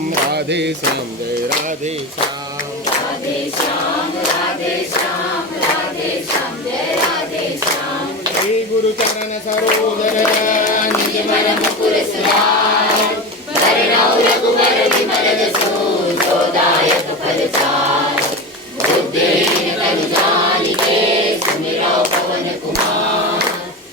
श्याम राधे श्याम जय राधे श्याम राधे श्याम राधे श्याम राधे श्याम जय राधे श्याम। श्री गुरु चरण सरोज निज मन मुकुर सुधार बरनउँ रघुबर विमल जसु जोदायक फल चार। बुद्धिहीन तनु जानिके सुमिरौ पवन कुमार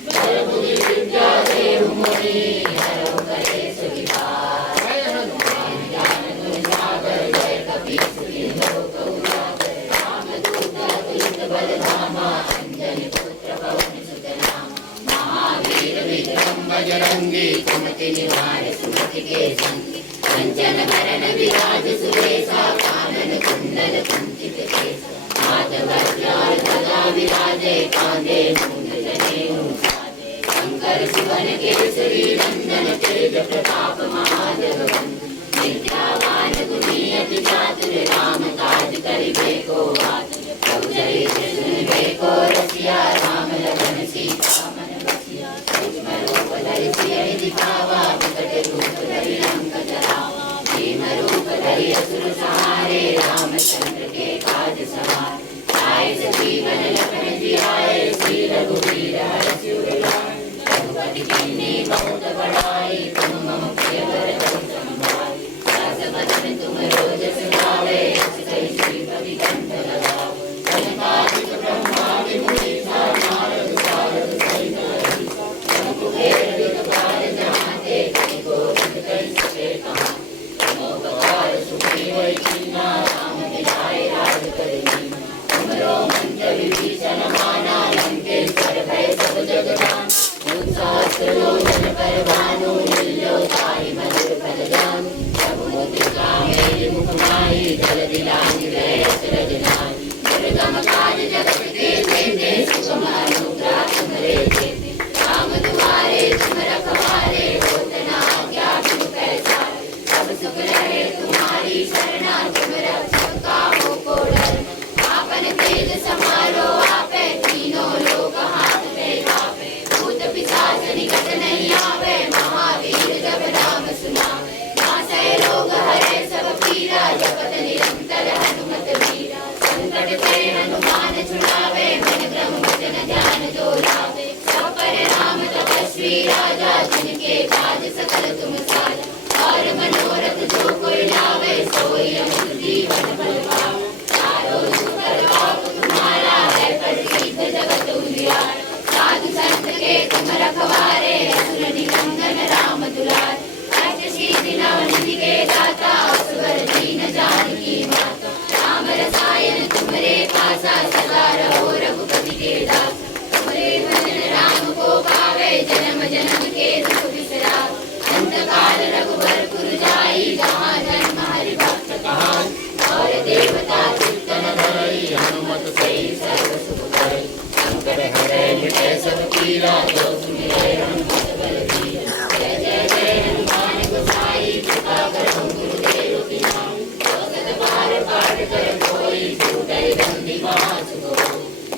बल बुद्धि विद्या देहु मोहि हरौ कलेश विकार। जय हनुमान ज्ञान गुण सागर जय कपीस तिहुँ लोक उजागर रामदूत अतुलित बल धामा अंजनी पुत्र पवन सुत नामा। महावीर विक्रम बजरंगी कुमति निवार सुमति के संगी कंचन बरन विराज सुरेशा कानन कुंडल कुंचित केसा। हाथ वज्र और ध्वजा विराजे कांधे मूंज जनेऊ साजे। शंकर सुवन केसरी नंदन तेज प्रताप महाजगवंदन विद्यावान गुणी अति चातुर राम काज करिबे को आतुर। प्रभु चरित्र सुनिबे को रसिया राम लखन सीता मन बसिया। सूक्ष्म रूप धरि सियहि दिखावा विकट रूप धरि लंक जरावा। भीम रूप धरि असुर सहारे रामचंद्र के काज सवारे। आए सजीवन लखन जियाए श्री रघुवीर हरषि उर लाए। रघुपति कीन्ही बहुत बड़ाई तुम मम प्रिय भरत समाई। दास बदन तुम रोज सुनावे सही श्रीपति कंठ लगावे। सनकादिक ब्रह्मादि मुनीसा नारद सारद सहित अहिसा। शंकुखेर दिगपाल जहांते कहि कोविद कहि सके कहां। नमोपकार सुग्रीव कीन्हा राम मिलाए राजपद दीन्हा। तुमरो मंत्र विभीषण माना लंकेश्वर भय सब जग जान। भूत सहस्र योजन पर भानु लील्यो ताहि मधुर फल जानु। प्रभु मुद्रिका मेलि मुख माहि जलधि लांघि गए अचरज नाहि। दुर्गम काज जगत के जेते सुगम अनुग्रह तुम्हरे जेते। राम दुआरे तुम रखवारे होत न आज्ञा बिनु पैसारे। सब सुख रहे तुम्हारी शरणा तुम रक्षक काहू को डरना। आपन तेज समारो आपे तीनों लोक हाथ में कापे। भूत पिशाच निकट नहीं आवे महावीर जब नाम सुनावे। नासै रोग हरे सब पीरा जपत निरंतर हनुमत वीरा। संकट ते हनुमान छुड़ावे मन क्रम वचन ध्यान जो लावे। सब पर राम तपस्वी राजा जिनके काज सकल तुम साजा। और मनोरथ जो कोई लावे सोई अमित जीवन फल पावे। चारों जुग प्रताप तुम्हारा है प्रसिद्ध जगत उजियारा। साधु संत के तुम रखवारे असुर निकंदन राम दुलारे। अष्ट सिद्धि नव निधि के दाता असवर दीन जानकी माता। राम रसायन तुम्हारे पासा सदा रहो रघुपति के दासा। तुम्हारे भजन राम को पावे जन्म जन्म के दुख बिसरावे। अंत काल रघुबर पुर जाई जहाँ जन्म हरि भक्त कहाई। और देवता कीर्तन धरई हनुमत से सर्व सुख करई। संकट हरै मिटै सब पीरा जो सुमिरै हनुमत बल बीरा। जय जय जय हनुमान गोसाई कृपा करो गुरुदेव की नाई। जो सत बार पाठ कर कोई छूटै बंदी मास कोई।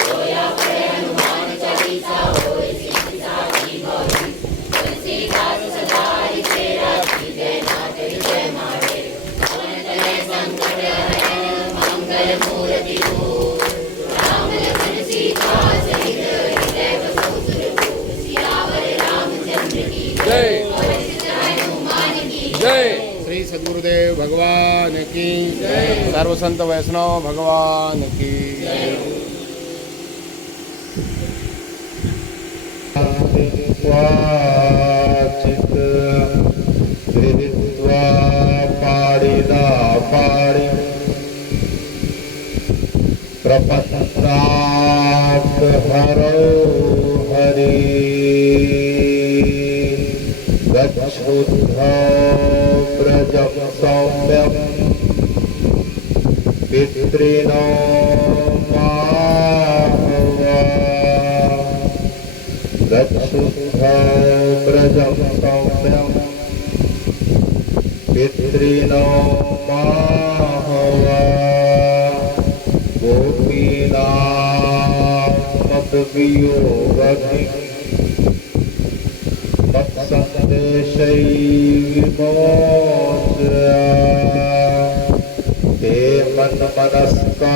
जोया पढ़े हनुमान चालीसा होय सिद्धि साखी गौरी। तुलसीदास सदा हरिचेरा कीजय नाथ हृदय मारे। पवन तनय संकट हरन मंगल मूर्ति भूर। राम लखन सीता सहित हृदय बसहु सुरभूर। सियावर रामचंद्र की जय और हनुमान की जय। श्री सद्गुरुदेव भगवान की जय। सर्व संत वैष्णव भगवान की जय। चित विदित्वा पाणिना पाणि प्रपन्नात् हरौ हरि। गच्छुद्धौ व्रजं सौम्यं पितॄणां माहवा। गच्छुद्धौ व्रजं सौम्यं पितॄणां माहवा। गोपीनामपवियोगधि तत्सन्देशै विमोचया। मनस्का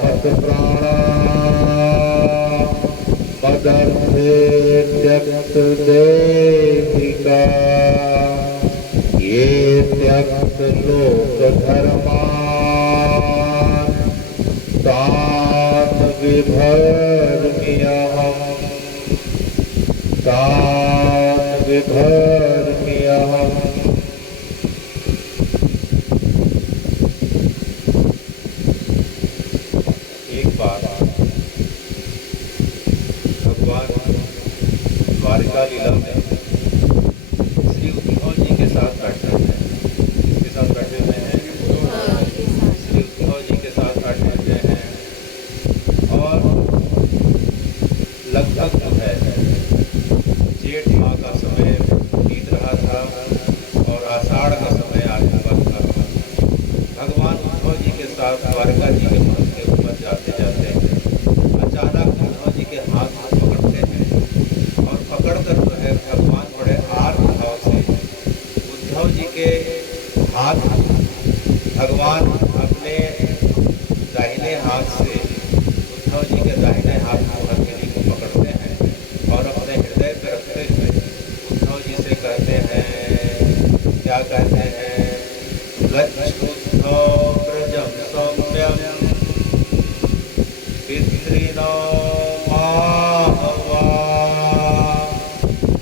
मत प्राणा मदर्थे त्यक्त देहिका ये त्यक्त लोक धर्मान तान विभर्म्यहम् तान विभर्म्यहम्। एक बार भगवान द्वारिका लीला में श्री उद्धव जी के साथ बैठे हुए हैं। किसके साथ बैठे हुए हैं? श्री उद्धव जी के साथ बैठे हुए हैं और लगभग जो है जेठ माह का समय बीत रहा था और आषाढ़ का समय आने वाला था। भगवान उद्धव जी के साथ द्वारका जी के महल के ऊपर जाते जाते अचानक उद्धव जी के हाथ पकड़ते हैं और पकड़कर जो है भगवान बड़े आर्त भाव से उद्धव जी के हाथ भगवान अपने दाहिने हाथ से उद्धव जी के दाहिने हाथ को हथेली को पकड़ते हैं और अपने हृदय पर रखते हुए उद्धव जी से कहते हैं, क्या कहते हैं? गच्छुद्धो व्रजं सौम्यं पितॄणां माहवा।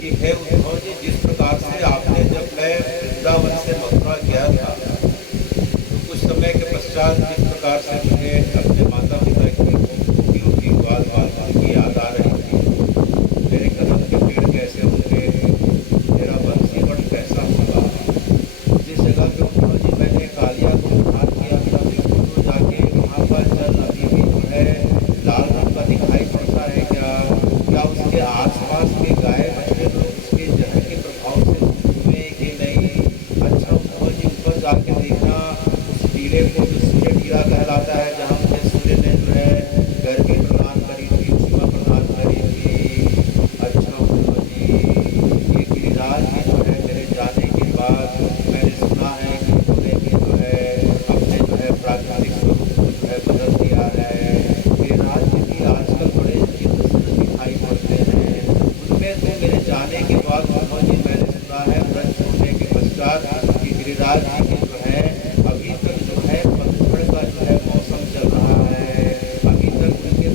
कि हे उद्धव जी, जिस प्रकार से आपने जब मैं वृंदावन से मथुरा गया था तो कुछ समय के पश्चात जिस प्रकार से मुझे अपने माता पिता की बात की याद आ रही थी, मेरे कदम के पेड़ कैसे होंगे, मेरा बंसी बट कैसा होगा। जिस जगह पे उद्धव जी मैंने कालिया को उद्धार किया था बिल्कुल तो जाके वहाँ पर जल अभी भी जो है लाल रंग का दिखाई पड़ता है क्या उसके आसपास के गाय बच्चे लोग उसके जहर के प्रभाव से हुए कि नहीं? अच्छा उद्धव जी ऊपर जाके देखना उस टीले को, जो सूर्य टीला कहलाता है, जहाँ मुझे सूर्य ने जो है गर्मी प्रदान करी थी, उष्मा प्रदान करी थी। अच्छा उद्धव जी, ये गिरिराज जी जो है मेरे जाने के बाद मैंने सुना है कि उन्होंने भी जो है अपने जो है प्राकृतिक स्वरूप को जो है बदल दिया है। गिरिराज जी भी आजकल बड़े चित्रसुंदर दिखाई पड़ते हैं। उनमें तो मेरे जाने के बाद उद्धव जी मैंने सुना है व्रत छोड़ने के पश्चात कि गिरिराज जी की जो है अभी तक जो है पतझड़ का जो है मौसम चल रहा है, अभी तक उनके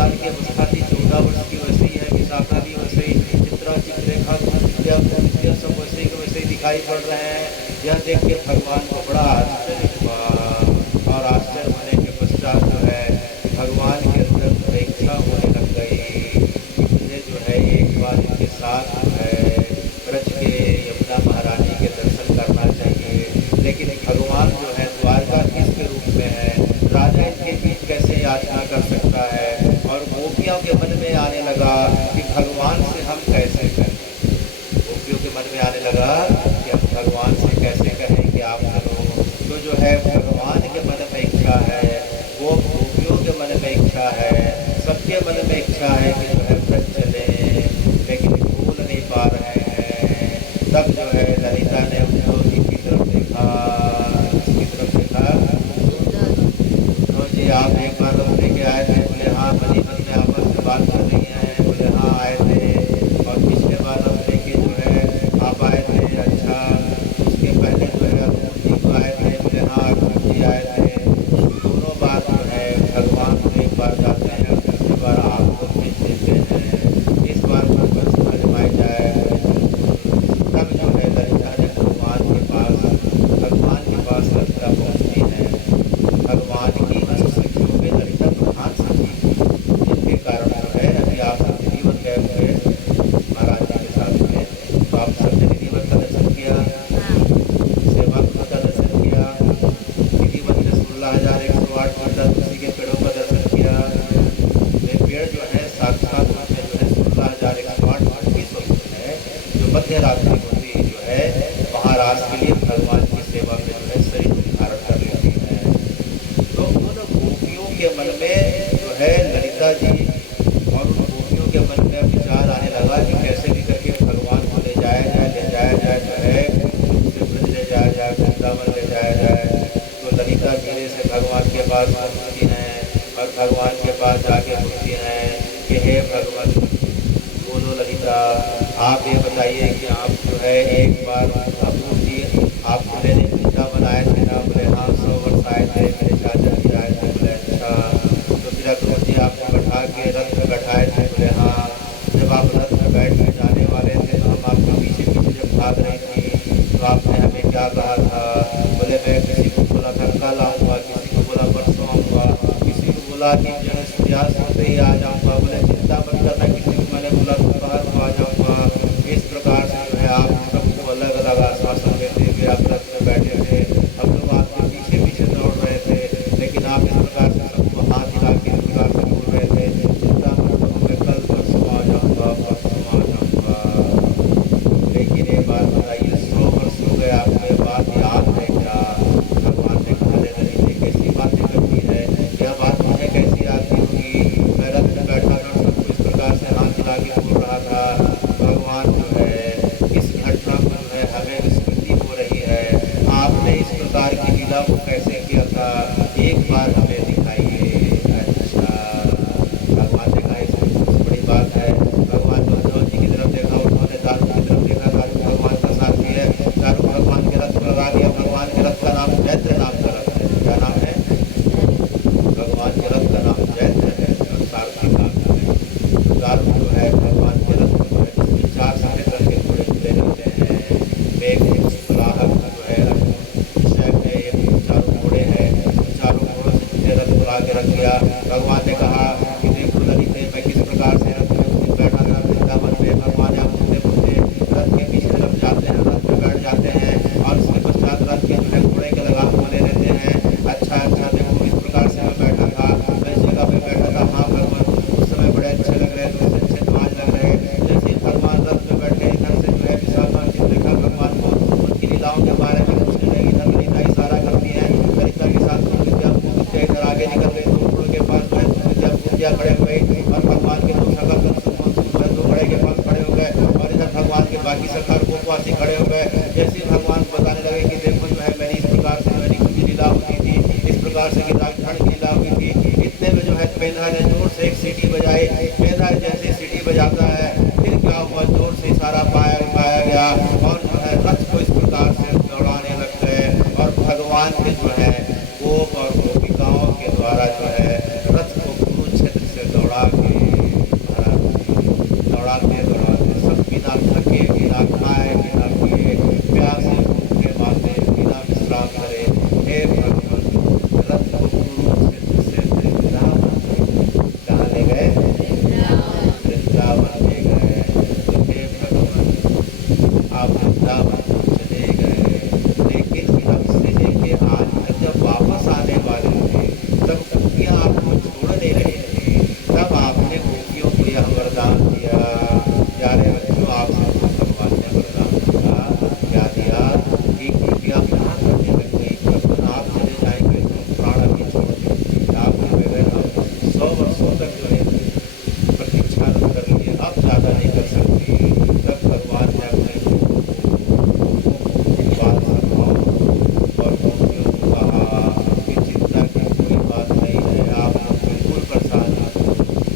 साल की अवस्था थी, 14 वर्ष की वैसे ही है, विशाखा भी वैसे ही, चित्रा चित्ररेखा विद्या सब वैसे ही वैसे ही दिखाई पड़ रहे हैं। यह देख के भगवान को बड़ा आश्चर्य हुआ और आश्चर्य होने के पश्चात जो है भगवान के अंदर परीक्षा होने लग गई। मुझे जो है एक बार इनके साथ जो है ब्रज के यमुना महारानी के दर्शन करना चाहिए, लेकिन भगवान जो है द्वारकाधीश के रूप में है, राजा इनके बीच कैसे याचना कर सकता है। और गोपियों के मन में आने लगा कि भगवान से हम कैसे कहें, गोपियों के मन में आने लगा कि हम भगवान से कैसे कहें कि आप चलो। तो जो है भगवान के मन में इच्छा है, वो गोपियों के मन में इच्छा है, सबके मन में इच्छा है कि जो है व्रत चले, लेकिन भूल नहीं पा रहे हैं। तब जो है ललिता ने उद्धव जी की तरफ देखा, किसकी तरफ देखा, उद्धव जी आप एक बार लोग लेके आए थे, बोले हाँ मनी मन में आपस में बात कर रही हैं, बोले हाँ आए थे, और पिछले बार लोग लेके जो है आप आए थे, अच्छा उसके पहले जो है अरुण जी को आए थे, बोले हाँ अरुण जी आए थे। दोनों बार जो है भगवान को एक बार जाते हैं, दूसरी बार आपको भेज देते हैं, इस बार को समझ में आ जाए। तब जो है ललिता ने भगवान के पास ललिता पहुँचती है। भगवान की सखियों में ललिता प्रधान सखी, जिनके कारण जो है अभी आप संजीवन गए हुए महाराज जी के साथ में, तो आप संजीवन का दर्शन किया, सेवा का दर्शन किया, विधिवत 16,108 तुलसी के पेड़ों का दर्शन किया। ये पेड़ जो है साक्षात जो है 16,108 की स्वरूप है, जो मध्य रात्रि होती जो है महाराज के लिए भगवान की सेवा में जो है शरीर धारण कर लेती है। तो उन गोपियों के मन में जो है ललिता जी और उन गोपियों के मन में विचार आने लगा कि कैसे भी करके भगवान को ले जाया जाए जो है उनसे ब्रज ले जाया जाए, वृंदावन ले जाया जाए। तो ललिता धीरे से भगवान के पास पहुँचती हैं और भगवान के पास जाके पूछती हैं कि हे भगवान, बोलो ललिता, आप ये बताइए कि आप जो है एक बार अबू जी आप मेरे वृंदावन आए थे ना, बोले हाँ 100 वर्ष आए थे, मेरे चाचा जी आए थे, बोले अच्छा। तो फिर अबू जी आपको बैठा के रथ में बैठाए थे, बोले हाँ। जब आप रथ में बैठ के जाने वाले थे तो हम आपके पीछे पीछे जब भाग रही थी तो आपने हमें क्या कहा था, बोले मैं किसी को बोला था कल आऊँगा, किसी को बोला परसों आऊँगा, किसी को बोला कि जो है सूर्यास्त होते ही आ जाऊँगा, बोले चिंता मत करना, किसी को मैंने बोला दोपहर को आ जाऊँगा। इस प्रकार से जो है आप सबको अलग अलग आश्वासन देते हुए आप रथ में बैठे थे, हम लोग आपके पीछे पीछे दौड़ रहे थे, लेकिन आप इस प्रकार से सबको हाथ हिला के इस प्रकार से बोल रहे थे चिंता मत करो, मैं कल परसों आ जाऊँगा, परसों आ जाऊँगा। लेकिन एक बात बताइए, 100 वर्ष हो गए आपको ये बात याद है क्या? भगवान ने कहा ललिता कैसी बातें करती है, यह बात मुझे कैसी याद होगी? मैं रथ में बैठा था, सबको इस प्रकार से हाथ हिला के बोल रहा था। भगवान जो है इस घटना को जो है हमें स्मृति हो रही है, आपने इस प्रकार की लीला को कैसे किया था, एक बार हमें दिखाइए। अच्छा, भगवान ने कहा इसमें सबसे बड़ी बात है। भगवान ने उद्धव जी की तरफ देखा, उन्होंने दारू की तरफ देखा, दारू भगवान का साथी है, दारू भगवान के रथ पर लगा दिया। भगवान के रथ का नाम चैत्र नाम का रथ है, क्या नाम है? भगवान के रथ का नाम चैत्र है और सारथी नाम है। दारू जो है भगवान के रथ जो है जिसमें 4 सफेद रंग के घोड़े जुड़े रहते हैं, मेघ पुलाहक जो है विषय में ये चारों घोड़े हैं, चारों घोड़ों से मुझे रथ बुला के रख दिया। भगवान ने कहा कि देखो ललिते, मैं किस प्रकार से रथ में बैठा था वृंदावन में। भगवान आप मुझे रथ के पीछे तरफ जाते हैं, रथ में बैठ जाते हैं और उसके पश्चात रथ के जो है घोड़े के लगाम बने रहते हैं। अच्छा अच्छा, देखो इस प्रकार से मैं बैठा था, मैं इस जगह पे बैठा था, हाँ भगवान उस समय बड़े अच्छे लग रहे थे, उससे अच्छे तो आज लग रहे हैं। जैसे भगवान रथ में बैठे इधर से जो है विशाखा देखा भगवान को, उनकी लीलाओं के बारे में पूछने लगी। इधर ललिता इशारा करती है, ललिता के साथ विद्या इधर आगे निकल गई, दो के पास जो है विद्या खड़े हो गई और भगवान के दो शकल दो घोड़े के पास खड़े हो गए और इधर भगवान के बाकी सखर गोपवासी खड़े हो गए। जैसे भगवान को बताने लगे कि देखो जो है मेरी इस प्रकार से मेरी की लीला होती थी, इस प्रकार से गिरधारण की लीला हुई थी। इतने में जो है पेंधा ने जोर से एक सीटी बजाई। पेंधा जैसे सीटी बजाता है, फिर क्या हुआ, जोर से इशारा पाया गया और जो है रथ को इस प्रकार से दौड़ाने लग गए और भगवान के जो है गोप और गोपिकाओं के द्वारा जो है रथ को कुरुक्षेत्र से दौड़ा 100 वर्षों तक जो है प्रतीक्षा कर लिए, अब ज़्यादा नहीं कर सकती। तब भगवान ने अपने बात समझाओ और गोपियों को कहा कि चिंता की कोई बात नहीं है, आप लोग बिल्कुल परेशान हैं।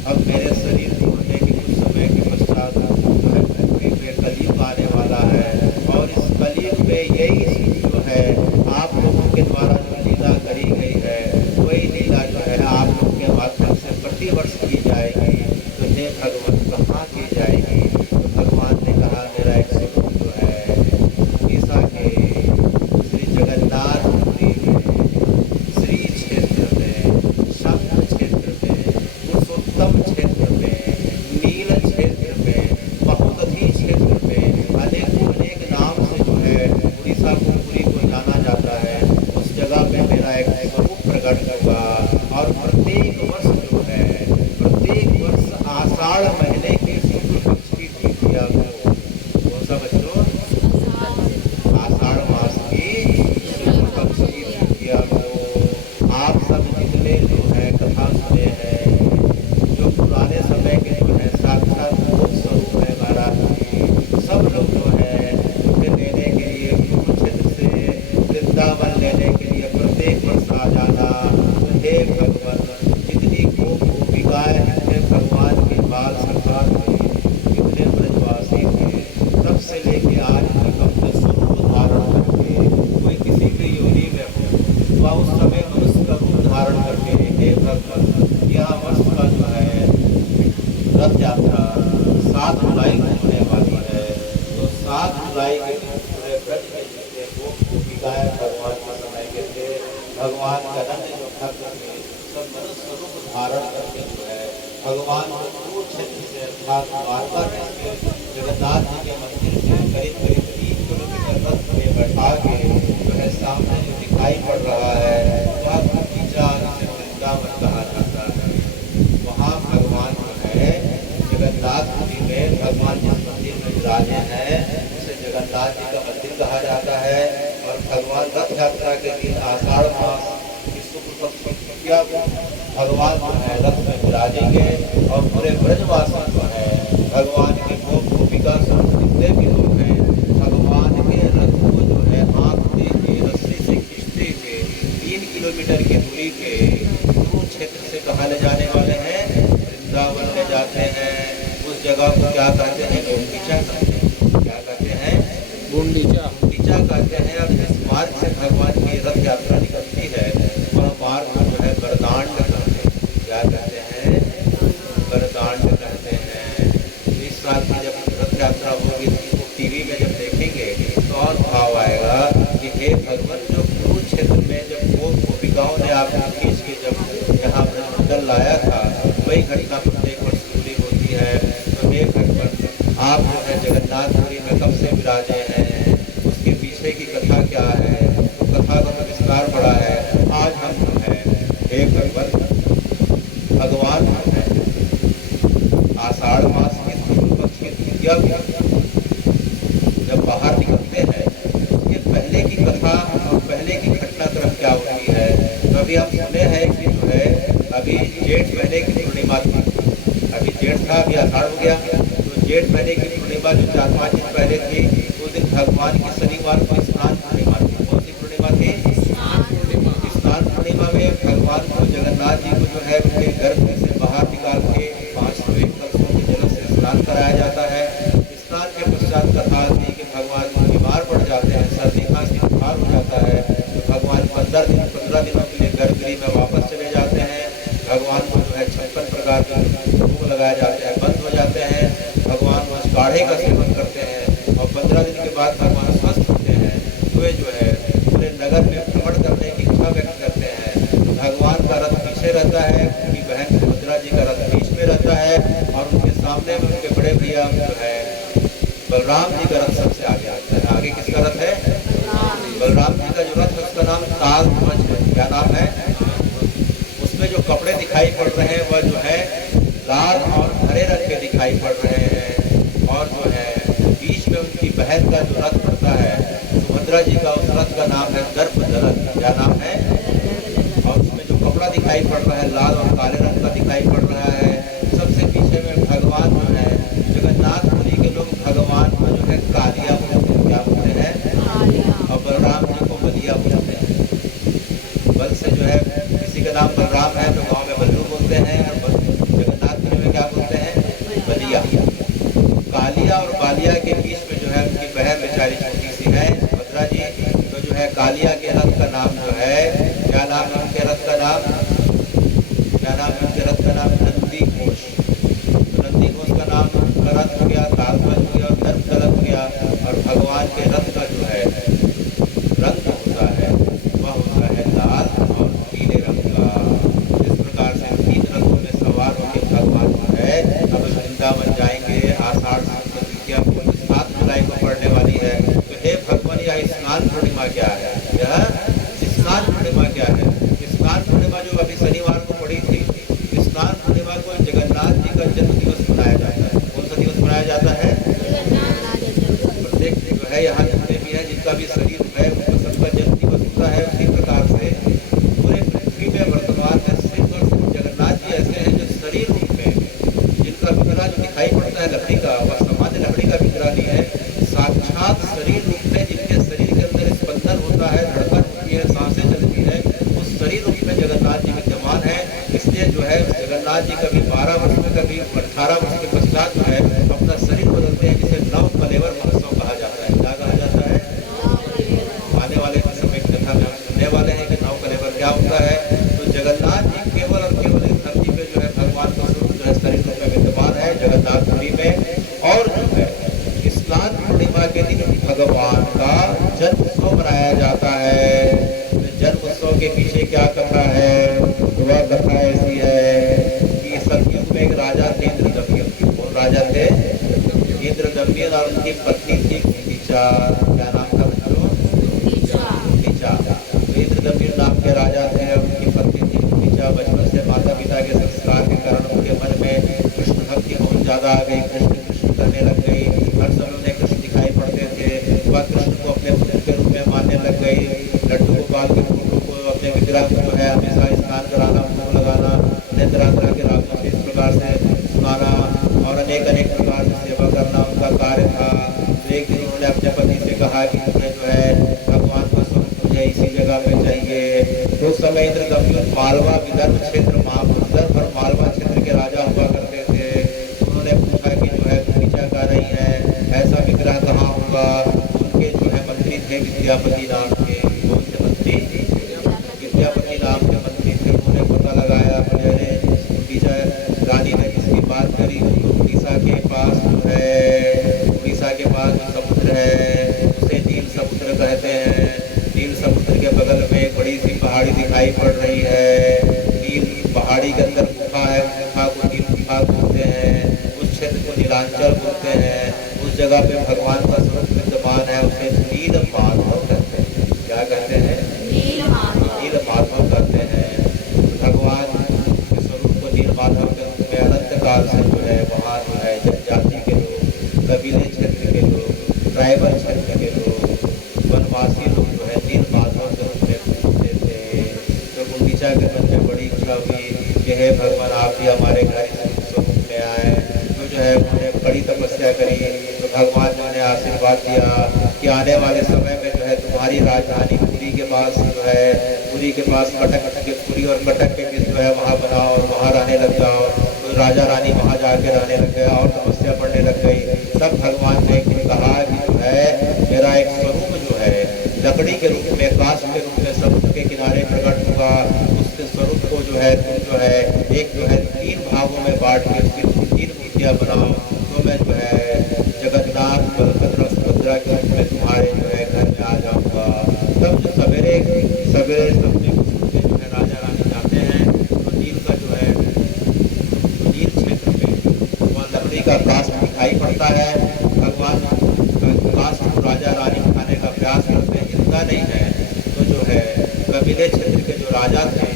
अब मेरे शरीर छोड़ने के कुछ समय के पश्चात जो है पृथ्वी पे कलयुग आने वाला है, और इस कलयुग में यही जो है आप लोगों के द्वारा जो लीला करी गई है, वही लीला जो है आप लोग के माध्यम से प्रतिवर्ष की जाएगी। तो हे भगवान, कहाँ की जाएगी? तो भगवान ने कहा, मेरा एक स्वरूप जो है उड़ीसा के श्री जगन्नाथपुरी में, श्री क्षेत्र में, शंख क्षेत्र में, पुरुषोत्तम क्षेत्र में, नील क्षेत्र में, बहुदधी क्षेत्र में, अनेकों अनेक नाम से जो है उड़ीसा को पुरी को जाना जाता है। उस जगह में मेरा एक स्वरूप प्रकट होगा, और प्रत्येक वर्ष जो है, प्रत्येक वर्ष आषाढ़ महीने के शुक्ल पक्ष की द्वितीया को, कौन सा बच्चों? आषाढ़ मास की शुक्ल पक्ष की द्वितीया को आप सब जितने जो है कथा सुने हैं, जो पुराने समय के जो है साक्षात भूत स्वरूप है महाराज जी, सब लोग जो है उसे लेने के लिए कुरुक्षेत्र से वृंदावन लेने के लिए प्रत्येक वर्ष आ जाना। तो हे भगवान, जितनी गोपिकाएं हैं भगवान के बाल सरकार में, जितने ब्रजवासी थे, तब से लेके आज तक अपने स्वरूप धारण करके, कोई किसी की योनि में हो वह उस समय मनुष्य का रूप धारण करके, हे भगवान, यह वर्ष का जो है रथ यात्रा 7 जुलाई को होने वाली है। तो 7 जुलाई के दिन पूरे ब्रज में जितने गोपिकाएं भगवान के समय के थे, भगवान का नंद जो भक्त थे, सब मनुष्य रूप धारण करके जो है भगवान को कुरुक्षेत्र से अर्थात द्वारका के जगन्नाथ जी के मंदिर से करीब करीब 3 किलोमीटर रथ में बैठा के जो है सामने जो दिखाई पड़ रहा है वह गुंडीचा से वृंदावन कहा जाता है। वहाँ भगवान जो है जगन्नाथपुरी में भगवान जिस मंदिर में विराजे हैं उसे जगन्नाथ जी का मंदिर कहा जाता है। और भगवान रथ यात्रा के दिन आषाढ़ मास की शुक्ल पक्ष की द्वितीया को भगवान जो है रथ में विराजेंगे, और पूरे ब्रजवासी जो है भगवान के गोपिका स्वरूप जितने भी लोग हैं भगवान के रथ को जो है हाथ दे के रस्सी से खींचते हुए 3 किलोमीटर की दूरी पे कुरुक्षेत्र से कहाँ ले जाने वाले हैं? वृंदावन ले जाते हैं। उस जगह को क्या कहते हैं? गुंडीचा कहते हैं। क्या कहते हैं? गुंडीचा। गुंडीचा कहते हैं। अब जिस मार्ग से भगवान की रथ यात्रा निकलती है वह मार्ग जो है बरदांड कहते हैं। क्या कहते हैं? बरदांड कहते हैं। इस साल की जब रथ यात्रा होगी तो टीवी में जब देखेंगे तो और भाव आएगा कि हे भगवान, जो कुरुक्षेत्र में जब वो गोपिकाओं ने आपको खींच के जब यहाँ ब्रजमंडल लाया था, वही घटना प्रत्येक वर्ष पूरी होती है। तो हे भगवान, आप जो है जगन्नाथपुरी में कब से विराजे हैं, उसके पीछे की कथा क्या है? तो कथा का विस्तार बड़ा है। आज हम जो है हे भगवान, भगवान जो है आषाढ़ मास के शुक्ल पक्ष की द्वितीया जब बाहर निकलते हैं, उसके पहले की कथा और पहले की घटनाक्रम क्या होती है? तो अभी हम सुने हैं कि जो है अभी जेठ महीने की पूर्णिमा थी। अभी जेठ था, अभी आषाढ़ हो गया। तो जेठ महीने की पूर्णिमा जो 4-5 दिन पहले थी, उस दिन भगवान की शनिवार को स्नान पूर्णिमा थी। कौन सी पूर्णिमा थी? स्नान पूर्णिमा में भगवान को, जगन्नाथ जी को जो है उनके गर्भ में से बाहर निकाल के 5 कलशों के जल से स्नान कराया जाता है। स्नान के पश्चात कथा आती है कि भगवान बीमार पड़ जाते हैं, सर्दी खांसी बुखार हो जाता है। तो भगवान 15 दिनों के लिए गर्भगृह में वापस चले जाते हैं। भगवान को जो है 56 प्रकार के भोग लगाए जाते हैं, बंद हो जाते हैं। भगवान उस काढ़े का सेवन करते हैं और 15 दिन के बाद भगवान स्वस्थ होते हैं। वे जो है पूरे नगर में भ्रमण करने की इच्छा व्यक्त करते हैं। भगवान का रथ पीछे रहता है, उनकी बहन सुभद्रा जी का रथ बीच में रहता है, और उनके सामने में उनके बड़े भैया जो है बलराम जी का रथ सबसे आगे आता है। आगे किसका रथ है? बलराम जी का जो रथ है उसका नाम तालध्वज है। क्या नाम है? उसमें जो कपड़े दिखाई पड़ रहे हैं वह जो है लाल और हरे रंग के दिखाई पड़ रहे हैं, और जो है बीच में उनकी बहन का जो रथ पड़ता है सुभद्रा जी का, उस रथ का नाम है दर्पदलन। क्या नाम है? और उसमें जो कपड़ा दिखाई पड़ रहा है लाल और काले रंग का दिखाई है जगन्नाथ जी कभी 12 वर्ष में कभी 18 वर्ष के पश्चात जो है अपना शरीर बदलते हैं, जिसे नव कलेवर महोत्सव कहा जाता है। क्या कहा जाता है? आने वाले समय की कथा में हम सुनने वाले हैं कि नव कलेवर क्या होता है। तो जगन्नाथ जी केवल और केवल इस धरती पे जो है भगवान का स्वरूप जो है शरीर रूप में विद्यमान है जगन्नाथपुरी में। और जो है स्नान पूर्णिमा के दिन भगवान का जन्म उत्सव मनाया जाता है। जन्म उत्सव के पीछे क्या कथा है? वह कथा ऐसी है कि सतयुग में एक राजा थे इंद्रदम्यन। वो राजा थे इंद्रदम्यन और उनकी पत्नी थी गुंडीचा। क्या नाम था बच्चों? गुंडीचा। तो इंद्रदम्यन नाम के राजा थे, उनकी पत्नी थी गुंडीचा। बचपन से माता पिता के संस्कार के कारण उनके मन में कृष्ण भक्ति बहुत ज्यादा आ गई, कृष्ण कृष्ण करने लग गई। हर समय उन्हें कृष्ण दिखाई पड़ते थे। वह कृष्ण को अपने पुत्र के रूप में मानने लग गई। लड्डू गोपाल के फोटो को अपने विग्रह को जो है हमेशा स्नान कराना, मुँह लगाना, उन्हें तरह तरह के रागों से इस प्रकार से सुनाना और अनेक अनेक प्रकार से सेवा करना उनका कार्य था। तो एक दिन उन्होंने अपने पति से कहा कि तुम्हें जो है भगवान का स्वरूप मुझे इसी जगह पे चाहिए। तो उस समय इंद्रदम्यन मालवा विदर्भ क्षेत्र विदर्भ और मालवा क्षेत्र के राजा हुआ करते थे। उन्होंने पूछा कि जो है गुंडीचा कह रही है, ऐसा विग्रह कहाँ होगा? उनके जो है मंत्री थे विद्यापति नाम के। कौन से मंत्री? विद्यापति नाम के मंत्री थे। उन्होंने पता लगाया, अरे गुंडीचा रानी ने किसकी बात करी? तो उड़ीसा के पास जो है, उड़ीसा के पास जो समुद्र है उसे नील समुद्र कहते हैं। नील समुद्र के बगल में एक बड़ी सी पहाड़ी दिखाई पड़ रही है। नील पहाड़ी के अंदर गुफा है, उस गुफा को नील गुफा बोलते हैं। उस क्षेत्र को नीलांचल बोलते हैं। उस जगह पे भगवान का स्वरूप विद्यमान है, उसे नील माधव कहते हैं। क्या कहते हैं? नील माधव कहते हैं। भगवान के स्वरूप को नील माधव के रूप में अनंत काल से जो है वहाँ जो है जनजाति के लोग, कबीले क्षेत्र के लोग, ट्राइबल क्षेत्र के लोग, वनवासी लोग जो है नील माधव के रूप में पूछते थे। तो गुंडीचा के मन में बड़ी इच्छा हुई कि हे भगवान आप भी हमारे घर इस स्वरूप में आए। तो जो है उन्होंने बड़ी तपस्या करी। तो भगवान ने उन्हें आशीर्वाद दिया कि आने वाले समय में जो है तुम्हारी राजधानी पुरी के पास जो है, पुरी के पास कटक के पुरी और कटक के बीच जो है वहाँ बनाओ और वहाँ रहने लग जाओ। तो राजा रानी वहाँ जाके रहने लग गया और तपस्या बढ़ने लग गई। तब भगवान ने एक दिन कहा कि जो है मेरा एक स्वरूप जो है लकड़ी के रूप में, काष्ठ के रूप में समुद्र के किनारे प्रकट होगा। उसके स्वरूप को जो है तुम जो है एक जो है 3 भागों में बांट के उसकी 3 मूर्तियाँ बनाओ। तो मैं जो है जगन्नाथ बलभद्र सुभद्रा के रूप में तुम्हारे जो है घर में आ जाऊँगा। तब जो सवेरे सवेरे सबसे जो है राजा रानी जाते हैं तो नील का जो है नील क्षेत्र में वहाँ लकड़ी का काष्ठ दिखाई पड़ता है। भगवान काष्ठ को राजा रानी उठाने का प्रयास करते हैं, इतना नहीं है। तो जो है कबीले क्षेत्र के जो राजा थे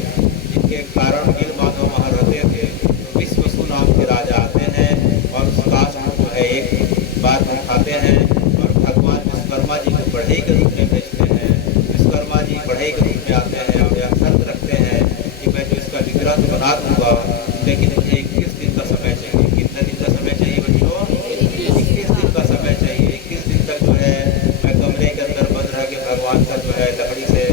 जिनके कारण नील माधव वहाँ रहते थे, तो विश्वसु नाम के राजा आते हैं और उस काष्ठ को जो है एक बार उठाते हैं और भगवान विश्वकर्मा जी को बढ़ई के रूप में भेजते हैं। विश्वकर्मा जी बढ़ई के रूप में आते हैं और यह शर्त रखते हैं कि मैं जो इसका विग्रह तो बना दूंगा, लेकिन मुझे 21 दिन का समय चाहिए। कितने दिन का समय चाहिए बच्चों? 21 दिन का समय चाहिए। 21 दिन तक जो है मैं कमरे के अंदर बंद रह के भगवान का जो है लकड़ी से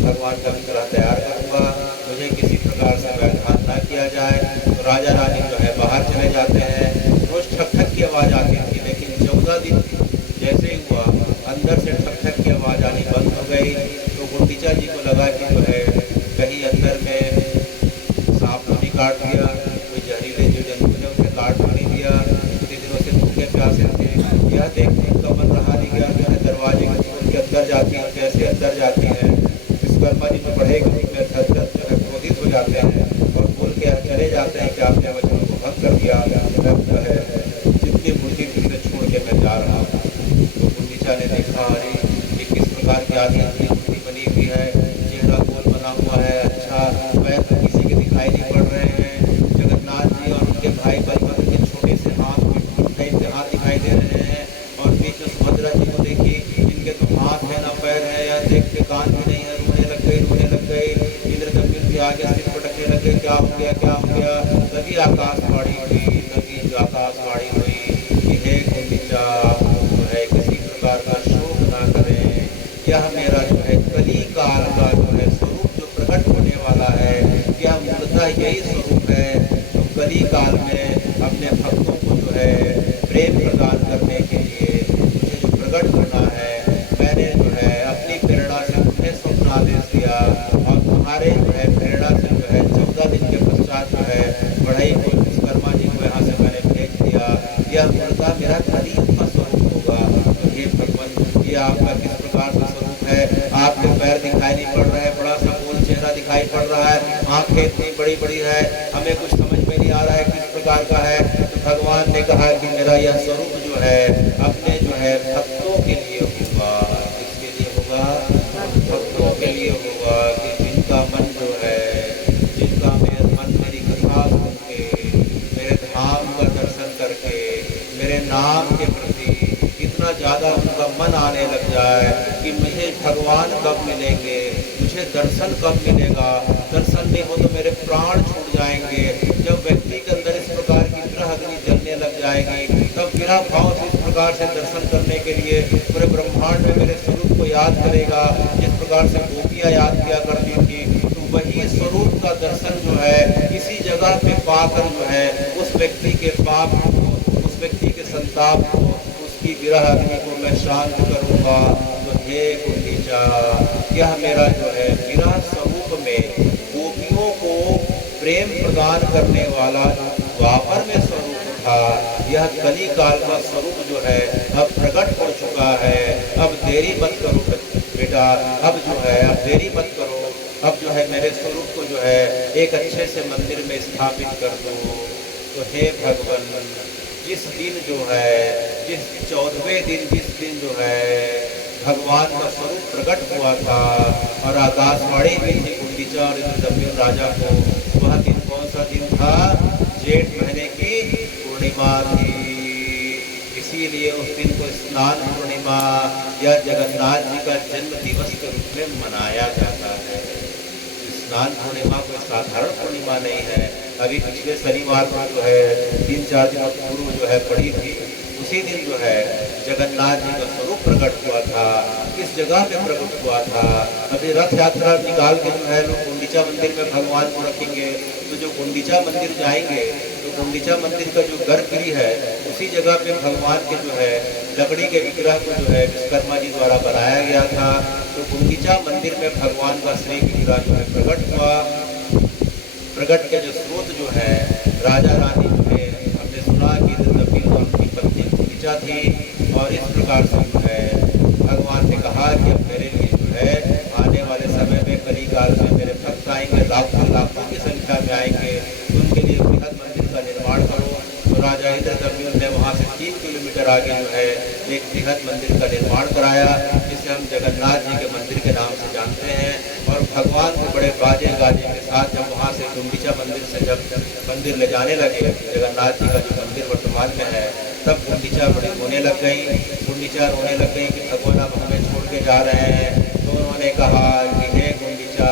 भगवान का विग्रह तैयार करूँगा। मुझे किसी प्रकार से व्याघात ना किया जाए। तो राजा रानी जो है बाहर चले जाते हैं। रोज ठक ठक की आवाज़ आती थी, लेकिन 14 दिन जैसे ही हुआ अंदर से ठक ठक की आवाज़ आनी बंद हो गई। तो गुंडीचा जी को लगा कि जो है कहीं अंदर में सांप तो नहीं काट दिया, कोई जहरीले जो जंतु ने उसे काट तो नहीं दिया। इतने दिनों से भूखे प्यासे थे। यह देखने का मन रहा नहीं गया जो है दरवाजे के अंदर जाती है, कैसे अंदर जाती है। विश्वकर्मा जी तो बढ़े में धर जो है क्रोधित हो जाते हैं और बोल के चले जाते हैं कि आपने वचनों को भंग कर दिया। मैं जो है जितनी मूर्ति तुमसे छोड़ के मैं जा रहा हूँ। तो गुंडीचा ने देखा, अरे ये किस प्रकार की आदमी की मूर्ति बनी हुई है, चेहरा गोल बना हुआ है, अच्छा पैर तो किसी के दिखाई नहीं पड़ रहे हैं। जगन्नाथ जी और उनके भाई बलभद्र के छोटे से हाथ दिखाई दे रहे हैं और बीच में सुभद्रा जी को देखी, इनके तो हाथ है ना पैर है, या देख के कान भी नहीं है। रोने लग गई। इंद्रदम्यन भी आगे सिर पटकने लगे, क्या हो गया। तभी आकाशवाणी हुई कि हे गुंडीचा जो है किसी प्रकार का शोक ना करें। यह मेरा जो है कली काल का जो है स्वरूप जो प्रकट होने वाला है, यह मूलतः यही स्वरूप है कली काल में अपने भक्तों को जो है प्रेम प्रदान करने के लिए मुझे जो प्रकट होना है, मैंने जो है अपनी प्रेरणा से तुम्हें स्वप्न आदेश दिया और तुम्हारे जो है प्रेरणा से जो है 14 दिन के पश्चात जो है बढ़ई को विश्वकर्मा जी को यहाँ से मैंने भेज दिया। यह मूर्ता मेरा कलियुग का स्वरूप होगा। तो हे भगवान, ये आपका किस प्रकार का स्वरूप है? आपके पैर दिखाई नहीं पड़ रहे, बड़ा सा गोल चेहरा दिखाई पड़ रहा है, आंखें इतनी बड़ी बड़ी है, हमें कुछ समझ में नहीं आ रहा है किस प्रकार का है। तो भगवान ने कहा कि मेरा यह स्वरूप जो है अपने जो है भक्तों के लिए होगा। किसके लिए होगा? भक्तों के लिए होगा कि जिनका मन जो है, जिनका मेरा मन मेरी कथा सुन के, मेरे धाम का दर्शन करके, मेरे नाम के प्रति इतना ज़्यादा उनका मन आने लग जाए कि मुझे भगवान कब मिलेंगे, मुझे दर्शन कब मिलेगा, दर्शन नहीं हो तो मेरे प्राण छूट जाएंगे। जब व्यक्ति के अंदर इस प्रकार की विरह अग्नि जलने लग जाएगी, तब विरह भाव से इस प्रकार से दर्शन करने के लिए पूरे ब्रह्मांड में मेरे स्वरूप को याद करेगा। जिस प्रकार से गोपियाँ याद किया करती थी, तो वही स्वरूप का दर्शन जो है इसी जगह पे पाकर जो है उस व्यक्ति के पाप को, उस व्यक्ति के संताप को, उसकी विरह अग्नि को मैं शांत करूँगा। तो हे गुंडीचा, यह मेरा जो है विरह स्वरूप में गोपियों को प्रेम प्रदान करने वाला द्वापर में स्वरूप था, यह कली काल का स्वरूप जो है अब प्रकट हो चुका है। अब देरी मत करो बेटा, अब जो है अब देरी मत करो, अब जो है मेरे स्वरूप को जो है एक अच्छे से मंदिर में स्थापित कर दो। तो हे भगवान, जिस दिन जो है, जिस 14वें दिन, जिस दिन जो है भगवान का स्वरूप प्रकट हुआ था और आकाशवाणी हुई थी गुंडीचा और इंद्रदम्युन राजा को, वह दिन कौन सा दिन था? जेठ महीने की पूर्णिमा थी। इसीलिए उस दिन को स्नान पूर्णिमा या जगन्नाथ जी का जन्म दिवस के रूप में मनाया जाता है। स्नान पूर्णिमा कोई साधारण पूर्णिमा नहीं है। अभी पिछले शनिवार को जो है 3-4 दिन पूर्व जो है पड़ी थी, उसी दिन जो है जगन्नाथ जी का स्वरूप प्रकट हुआ था। किस जगह पे प्रकट हुआ था? अभी रथ यात्रा निकाल के जो है लोग गुंडीचा मंदिर में भगवान को रखेंगे। तो जो गुंडीचा मंदिर जाएंगे तो गुंडीचा मंदिर का जो गर्भगृह है, उसी जगह पे भगवान के जो है लकड़ी के विग्रह को जो है विश्वकर्मा जी द्वारा बनाया गया था। तो गुंडीचा मंदिर में भगवान का श्री विग्रह जो है प्रकट हुआ। प्रकट के जो स्रोत जो है राजा रानी जो है, हमने सुना कि इंद्रदम्युन की पत्नी गुंडीचा थी और इस प्रकार से जो है भगवान ने कहा कि अब मेरे लिए जो है आने वाले समय में कली काल में मेरे भक्त आएंगे, लाखों लाखों की संख्या में आएंगे, तो उनके लिए बृहद मंदिर का निर्माण करो। तो राजा इंद्रदम्युन ने वहाँ से 3 किलोमीटर आगे जो है एक बृहद मंदिर का निर्माण कराया, जिसे हम जगन्नाथ जी के मंदिर के नाम से जानते हैं। और भगवान को बड़े बाजे गाजे के साथ जब वहाँ से गुंडीचा मंदिर से जब मंदिर ले जाने लगे, जगन्नाथ जी का जो मंदिर वर्तमान में है, तब गुंडीचा बड़ी रोने लग गई। गुंडीचा रोने लग गई कि भगवान आप हमें छोड़ के जा रहे हैं। तो उन्होंने कहा कि हे गुंडीचा,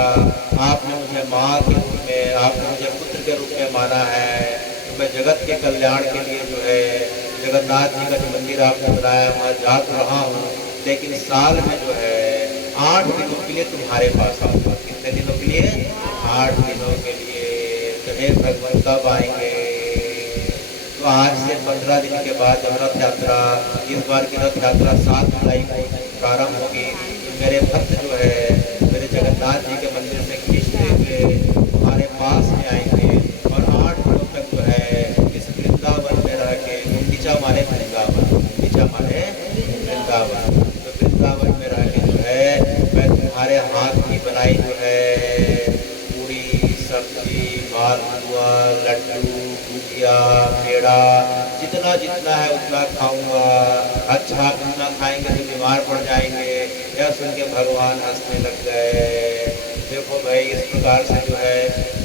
आपने मुझे माँ के रूप में, आपने मुझे पुत्र के रूप में माना है, तो मैं जगत के कल्याण के लिए जो है जगन्नाथ जी का जो मंदिर आपने बनाया वहाँ जा रहा हूँ, लेकिन साल में जो है 8 दिनों के लिए तुम्हारे पास आऊँगा। कितने दिनों के लिए? 8 दिनों के लिए। तो हे भगवान कब आएंगे? तो आज से 15 दिन के बाद जब रथ यात्रा, इस बार की रथ यात्रा 7 जुलाई को प्रारंभ होगी, तो मेरे भक्त जो है मेरे जगन्नाथ जी के मंदिर से खींचते हुए हमारे पास में आएंगे और 8 दिनों तक जो है इस वृंदावन में रह के, गुंडीचा माने वृंदावन, गुंडीचा माने वृंदावन, तो वृंदावन में रह के जो है मैं तुम्हारे हाथ की बनाई जो है पूरी सब्जी, मालपुआ, लड्डू, गुजिया, पेड़ा, जितना जितना है उतना खाऊंगा। अच्छा आप इतना खाएंगे तो बीमार पड़ जाएंगे। यह सुन के भगवान हंसने लग गए। देखो भाई, इस प्रकार से जो है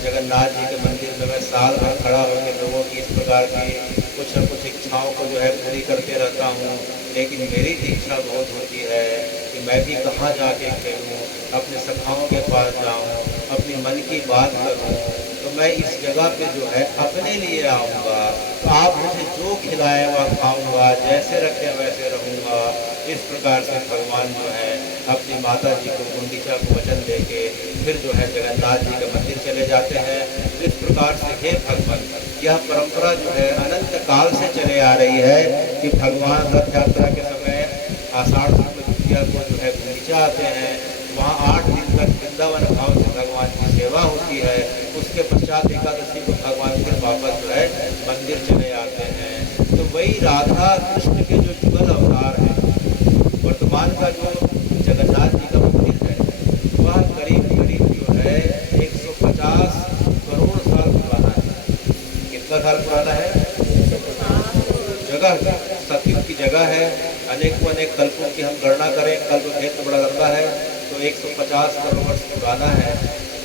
जगन्नाथ जी के मंदिर में मैं साल भर खड़ा होकर लोगों की इस प्रकार की कुछ न कुछ इच्छाओं को जो है पूरी करते रहता हूँ, लेकिन मेरी इच्छा बहुत होती है कि मैं भी कहाँ जाके खेलूँ, अपने सखाओं के पास जाऊँ, अपनी मन की बात करूँ। तो मैं इस जगह पे जो है अपने लिए आऊँगा, तो आप मुझे जो खिलाए वह खाऊँगा, जैसे रखें वैसे रहूँगा। इस प्रकार से भगवान जो है अपनी माता जी को, गुंडीचा को वचन देके फिर जो है जगन्नाथ जी के मंदिर चले जाते हैं। इस प्रकार से हे भगवान, यह परंपरा जो है अनंत काल से चले आ रही है कि भगवान रथ यात्रा के समय आषाढ़ शुक्ल द्वितीया को जो है गुंडीचा आते हैं, वहाँ 8 दिन तक वृंदावन भाव से भगवान की सेवा होती है। उसके पश्चात एकादशी को भगवान फिर वापस जो है मंदिर चले आते हैं। तो वही राधा कृष्ण के जो युगल अवतार है, वर्तमान का जो जगन्नाथ जी का मंदिर है, वह करीब करीब जो है 150 करोड़ साल पुराना है। कितना साल पुराना है? जगह सतयुग की जगह है। अनेकों अनेक कल्पों की हम गणना करें, कल्प भेद तो बड़ा लंबा है, तो 150 करोड़ वर्ष पुराना है।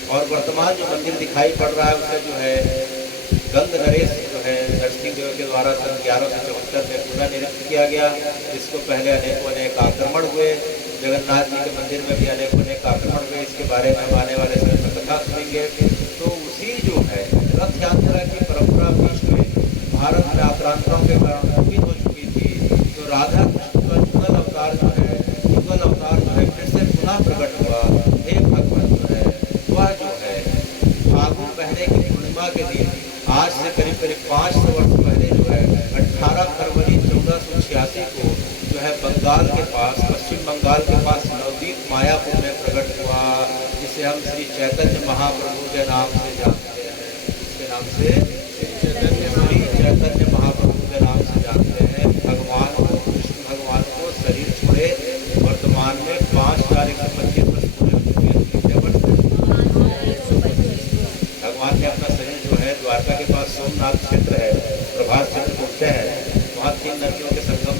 और वर्तमान जो मंदिर दिखाई पड़ रहा है उसे जो है गंग नरेश जो है नरसिंह देव के द्वारा सन 1174 में पुनर्निर्मित किया गया। इसको पहले अनेकों अनेक आक्रमण हुए, जगन्नाथ जी के मंदिर में भी अनेकों अनेक आक्रमण हुए। इसके बारे में हम आने वाले समय में कथा सुनेंगे। तो उसी जो है रथ यात्रा की परंपरा बीच में भारत में आक्रांताओं के कारण स्थापित हो चुकी थी। तो राधा कृष्ण का युगल अवतार जो है, युगल अवतार जो है फिर से पुनः प्रकट हुआ। हे भगवान जो है वह जो है फागुन महीने की पूर्णिमा के दिन आज से करीब करीब 500 वर्ष पहले जो है 18 फरवरी 1486 को जो है बंगाल के पास, पश्चिम बंगाल के पास नवद्वीप मायापुर में प्रकट हुआ, जिसे हम श्री चैतन्य महाप्रभु के नाम से जानते हैं। उसके नाम से श्री चैतन्य महाप्रभु के नाम से जानते हैं। भगवान को, कृष्ण भगवान को शरीर छोड़े वर्तमान में 5125 वर्ष पूरे हो चुके हैं। कितने वर्ष? भगवान ने अपना शरीर जो है द्वारका के पास सोमनाथ क्षेत्र है, प्रभास क्षेत्र बोलते हैं, वहाँ 3 नदियों के संगम,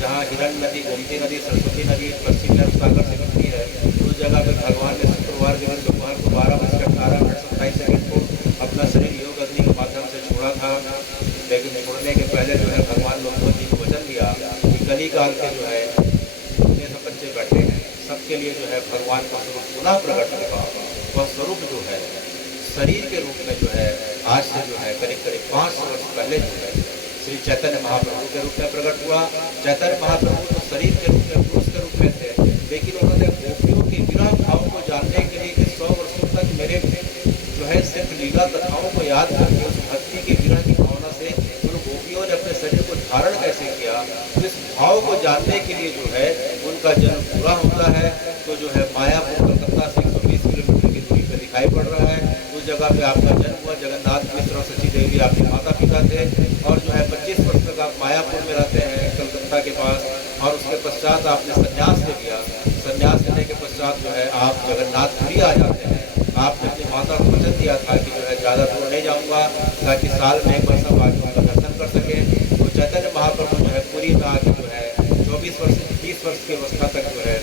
जहाँ हिरण नदी, गोमती नदी, सरस्वती नदी पश्चिम में सागर से मिलती है, उस जगह पर भगवान ने शुक्रवार के दिन दोपहर को 12:18 को अपना शरीर योग अग्नि के माध्यम से छोड़ा था। लेकिन छोड़ने के पहले जो है भगवान लोगों जी को वचन दिया कि कली काल के जो है जितने सब बच्चे बैठे हैं सबके लिए जो है भगवान का स्वरूप पुनः प्रकट होगा। वह स्वरूप जो है शरीर के रूप में जो है आज से जो है करीब करीब 500 वर्ष पहले जो है श्री चैतन्य महाप्रभु के रूप में प्रकट हुआ। चैतन्य महाप्रभु तो शरीर के रूप में, पुरुष के रूप में थे, लेकिन उन्होंने गोपियों के विरह भाव को जानने के लिए 100 वर्षों तक मेरे जो है सिर्फ लीला कथाओं को याद करके उस भक्ति के विरह की भावना से उन गोपियों ने अपने शरीर को धारण कैसे किया, तो इस भाव को जानने के लिए जो है उनका जन्म पूरा होता है। तो जो है मायापुर कलकत्ता से 120 किलोमीटर की दूरी पर दिखाई पड़ रहा है। उस जगह पे आपका जन्म हुआ। जगन्नाथ मिश्र और सची देवी आपके माता पिता थे, और जो है 25 वर्ष तक आप मायापुर में रहते हैं कलकत्ता के पास। और उसके पश्चात आपने संन्यास ले लिया। संन्यास लेने के पश्चात जो है आप जगन्नाथपुरी आ जाते हैं। आपने अपनी माता को वचन दिया था कि जो है ज़्यादा दूर नहीं जाऊँगा, ताकि साल में एक बार सब आके उनका दर्शन कर सकें। तो चैतन्य महाप्रभु जो है पुरी में आके जो है 24 वर्ष 30 वर्ष की अवस्था तक जो है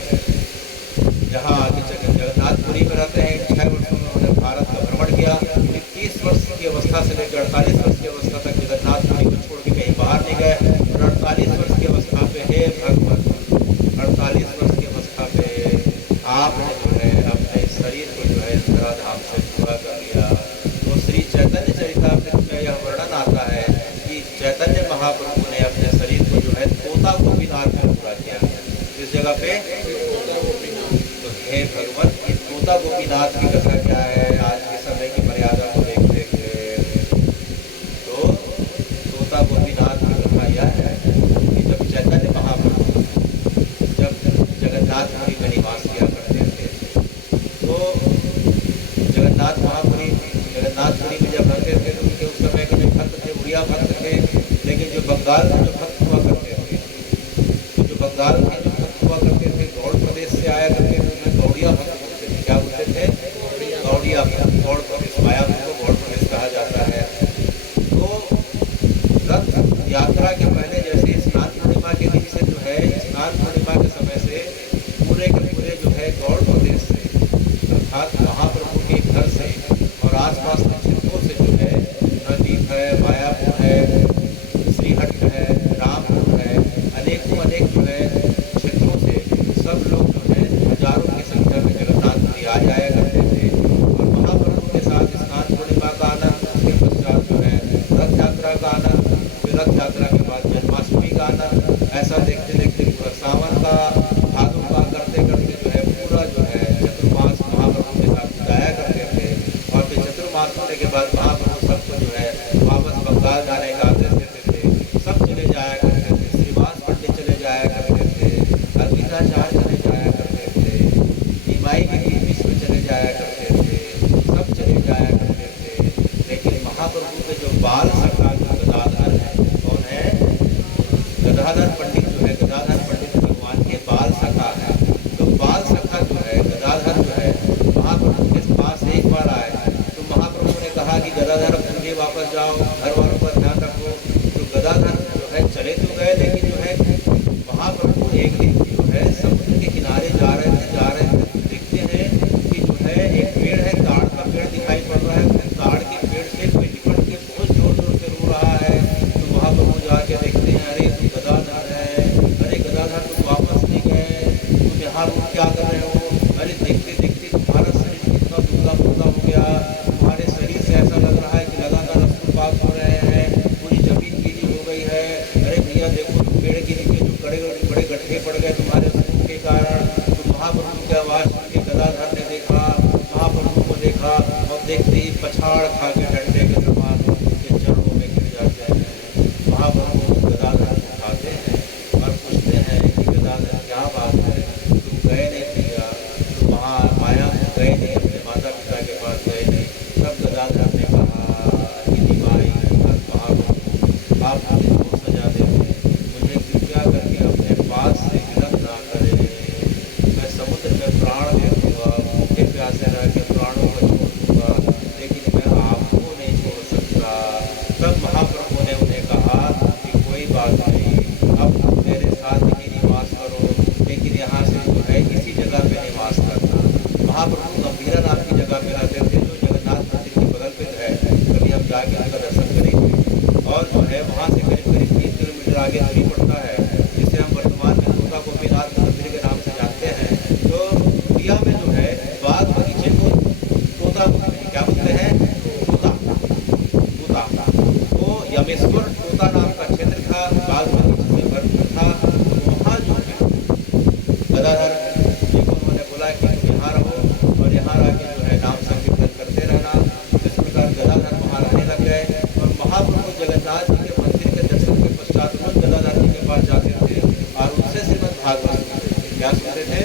जहाँ आगे जगन्नाथपुरी में रहते हैं। 6 वर्षों में उन्होंने भारत का भ्रमण किया। 30 वर्ष की अवस्था से लेकर 48 वर्ष की अवस्था तक जगन्नाथपुरी को छोड़ के कहीं बाहर नहीं गए। और 48 वर्ष की अवस्था पे हे भगवान, 48 वर्ष की अवस्था पे आपने जो है अपने शरीर को जो है धराधाम से पूरा कर लिया। तो श्री चैतन्य चरितामृत में यह वर्णन आता है कि चैतन्य महाप्रभु ने अपने शरीर को जो है तोता गोपीनाथ में पूरा किया। इस जगह पे तो हे भगवान, इस तोता गोपीनाथ की कथा क्या है आज के समय की मर्यादा को देखते हुए? तो तोता गोपीनाथ की कथा यह है कि जब चैतन्य महाप्रभु जब जगन्नाथपुरी में निवास किया करते थे, तो जगन्नाथपुरी में जब रहते थे तो उनके उस समय के जो भक्त थे उड़िया भक्त थे। लेकिन जो बंगाल में जो भक्त हुआ करते थे, जो बंगाल में जो भक्त हुआ करते थे गौड़ प्रदेश से आया करते थे, उन्हें गौड़िया भक्त बोलते थे। क्या बोलते थे? गौड़िया भक्त। गौड़ प्रदेश, मायापुर को गौड़ प्रदेश कहा जाता है। तो रथ यात्रा के पहले जैसे स्नान पूर्णिमा के दिन से जो है स्नान पूर्णिमा के समय से पूरे के पूरे जो है गौड़ प्रदेश से अर्थात महाप्रभु के घर से और आसपास के क्षेत्रों से जो है नवद्वीप है, मायापुर है, श्रीहट्ट है, रामपुर है, अनेकों अनेक जो है क्षेत्रों से सब लोग जो है हजारों की संख्या में जगन्नाथपुरी आ जाया करते थे। और महाप्रभु के साथ स्नान पूर्णिमा का आनंद, उसके पश्चात जो है रथ यात्रा का आनंद, फिर रथ यात्रा के बाद जन्माष्टमी का आनंद, ऐसा देखते देखते पूरा सावन का, भादों का करते करते जो है पूरा जो है चतुर्मास महाप्रभु के साथ जाया करते थे। और फिर चतुर्मास होने के बाद महाप्रभु मंगल गाने गाते थे, सब चले जाया करते थे, श्रीवास पंडित चले जाया करते थे, अर्पिताचार्य चले जाया करते थे, निमाई विश्व चले जाया करते थे, सब चले जाया करते थे। लेकिन महाप्रभु के जो बाल सखा जो गदाधर है, कौन है? गदाधर पंडित जो है, गदाधर पंडित भगवान के बाल सखा है। तो बाल सखा जो है, गदाधर जो है, महाप्रभु के पास एक बार आए तो महाप्रभु ने कहा कि गदाधर तुझे वापस जाओ, घर वालों का ध्यान रखो। तो गदाधर जो है चले तो गए, लेकिन जो है महाप्रभु एक दिन जो है समुद्र के किनारे जा रहे थे, देखते हैं कि जो है एक पेड़ है, ताड़ का पेड़ दिखाई पड़ रहा है। ताड़ के पेड़ से कोई लिपट के बहुत जोर जोर से रो रहा है। तो महाप्रभु जाके देखते हैं, अरे तुम गदाधर है, अरे गदाधर तुम वापस नहीं गए, तुम यहाँ रुक क्या कर रहे हो? अरे देखते देखते तुम्हारा शरीर कितना दुबला पतला हो गया, तुम्हारे शरीर से ऐसा लग रहा है कि लगातार अश्रुपात हो रहे हैं, पूरी जमीन गीली हो गई है। अरे भैया देखो, पेड़ के नीचे जो बड़े गड्ढे पड़ गए तुम्हारे अश्रु के कारण। तो महाप्रभु की आवाज़ सुन के गदाधर ने देखा, महाप्रभु को देखा, और देखते ही पछाड़ खा के डंडे के समान उनके चरणों में गिर जाते हैं। महाप्रभु गदाधर को उठाते हैं और पूछते हैं कि गदाधर क्या बात है, तुम गए नहीं भैया, तुम वहाँ माया को गए नहीं, अपने माता पिता के पास गए नहीं। तब गदाधर ने कहा कि निभाई महाप्रभु, आप मुझे क्यों सजा देते, मुझे कृपया करके अपने पास से गिरफ्त ना करें। मैं समुद्र में प्राण दे दूँगा, भूखे प्यासे रह के प्राणों को छोड़ दूँगा, लेकिन मैं आपको नहीं छोड़ सकता। तब महाप्रभु ने उन्हें कहा कि कोई बात नहीं, अब तुम मेरे साथ ही निवास करो, लेकिन यहाँ से जो है इसी जगह पे निवास करना। महाप्रभु गंभीरा नाम की जगह पे रहते थे, जो जगन्नाथ मंदिर के बगल पे है। कभी हम जाके उनका दर्शन करेंगे। और जो है वहाँ से करीब करीब 3 किलोमीटर आगे दूरी पड़ता है, जिसे हम वर्तमान में तोता गोपीनाथ मंदिर के नाम से जानते हैं। तो इंडिया में जो है बाग बगीचे को तोता क्या बोलते हैं? तोता। तो यमेश्वर तोता नाम का क्षेत्र था, बाग बगीचे से भरपूर था। वहाँ जो है गदाधर जी को उन्होंने बोला कि तुम यहाँ रहो और यहाँ रह के जो है नाम संकीर्तन करते रहना। इस प्रकार गदाधर वहाँ रहने लग गए। और महाप्रभु जगन्नाथ जी के मंदिर के दर्शन के पश्चात रोज गदाधर जी के पास जाते थे और उनसे श्रीमद् भागवत सुनते थे। क्या सुनते थे?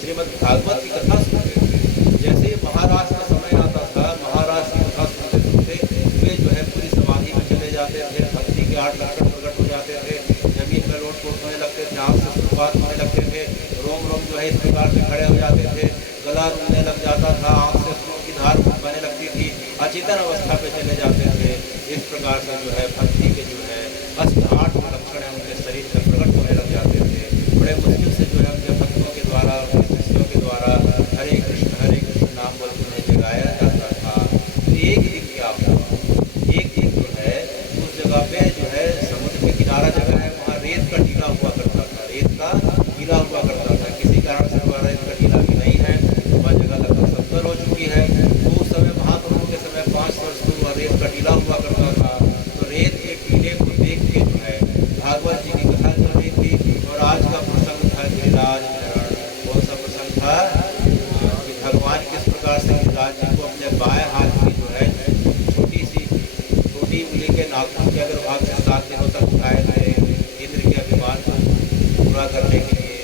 श्रीमद् भागवत की कथा सुनते थे। जैसे ही महाराज का समय आता था, महाराज की कथा सुनते सुनते वे जो है पूरी समाधि में चले जाते थे, भक्ति के 8 लक्षण प्रकट हो जाते थे, जमीन में लोट-पोट होने लगते थे, आँख से अश्रुपात होने लगते थे, रोम रोम जो है इस प्रकार से खड़े हो जाते थे, गला रूलने लग जाता था, आँख से अश्रुओं की धार बहने लगती थी, अचेतन अवस्था पे चले जाते थे। इस प्रकार से जो है भक्ति के जो है 8 लक्षण उनके शरीर में प्रकट होने लग जाते थे। बड़े मुश्किल से जो है उनके भक्तों के द्वारा, उनके शिष्यों के द्वारा हरे कृष्ण नाम बोल के उन्हें जगाया जाता था। तो एक दिन क्या हुआ, एक दिन जो है उस जगह पे जो है समुद्र के किनारा जगह है, वहाँ रेत का टीला हुआ करता था, रेत का टीला हुआ करता था। किसी कारण से वह रेत का टीला भी नहीं है, वह जगह लगभग 70 हो चुकी है। तो उस समय महाप्रभु के समय 5 वर्ष तो वह रेत का टीला हुआ करता था। तो रेत के टीले को देख के जो है भागवत जी की कथा चल रही थी। और आज का प्रसंग था गिरिराज धरण। कौन सा प्रसंग था? कि भगवान किस प्रकार से गिरिराज जी को अपने बाएं हाथ की जो है छोटी उंगली के नाखून के अगर भाग से 7 दिनों तक उठाए थे इंद्र के अभिमान को पूरा करने के लिए।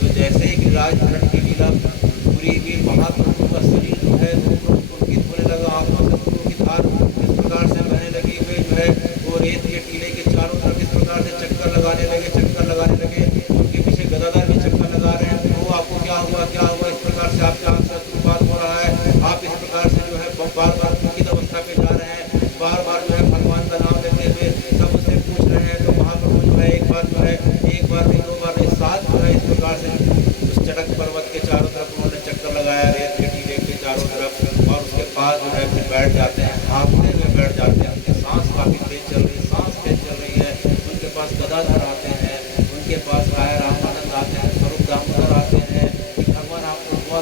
तो जैसे ही गिरिराज धरण की लीला पूरी हुई, महाप्रभु का शरीर जो है पुलकित होने लगा, आंखों से अश्रुओं की धार इस प्रकार से बहने लगी। वे जो है वो रेत के टीले के चारों तरफ इस प्रकार से चक्कर लगाने लगे। उनके पीछे गदाधर भी चक्कर लगा रहे हैं। वो आपको क्या हुआ, इस प्रकार से आपके आंख से अश्रुपात हो रहा है, आप इस प्रकार से जो है बार बार पुलकित अवस्था पे जा रहे हैं, बार बार जो है भगवान का नाम लेते हुए सब उससे पूछ रहे हैं। तो महाप्रभु जो है एक बार नहीं 2 बार नहीं 7 जो है इस प्रकार से उस चटक पर्वत के चारों तरफ उन्होंने चक्कर लगाया, रेत के टीले के चारों तरफ। और उसके बाद जो है फिर बैठ जाते हैं, हाँफते हुए बैठ जाते हैं। उनकी सांस काफी तेज चल रही है। उनके पास गदाधर आते हैं, उनके पास राय रामानंद आते हैं, स्वरूप दामोदर आते हैं कि भगवान आपको हुआ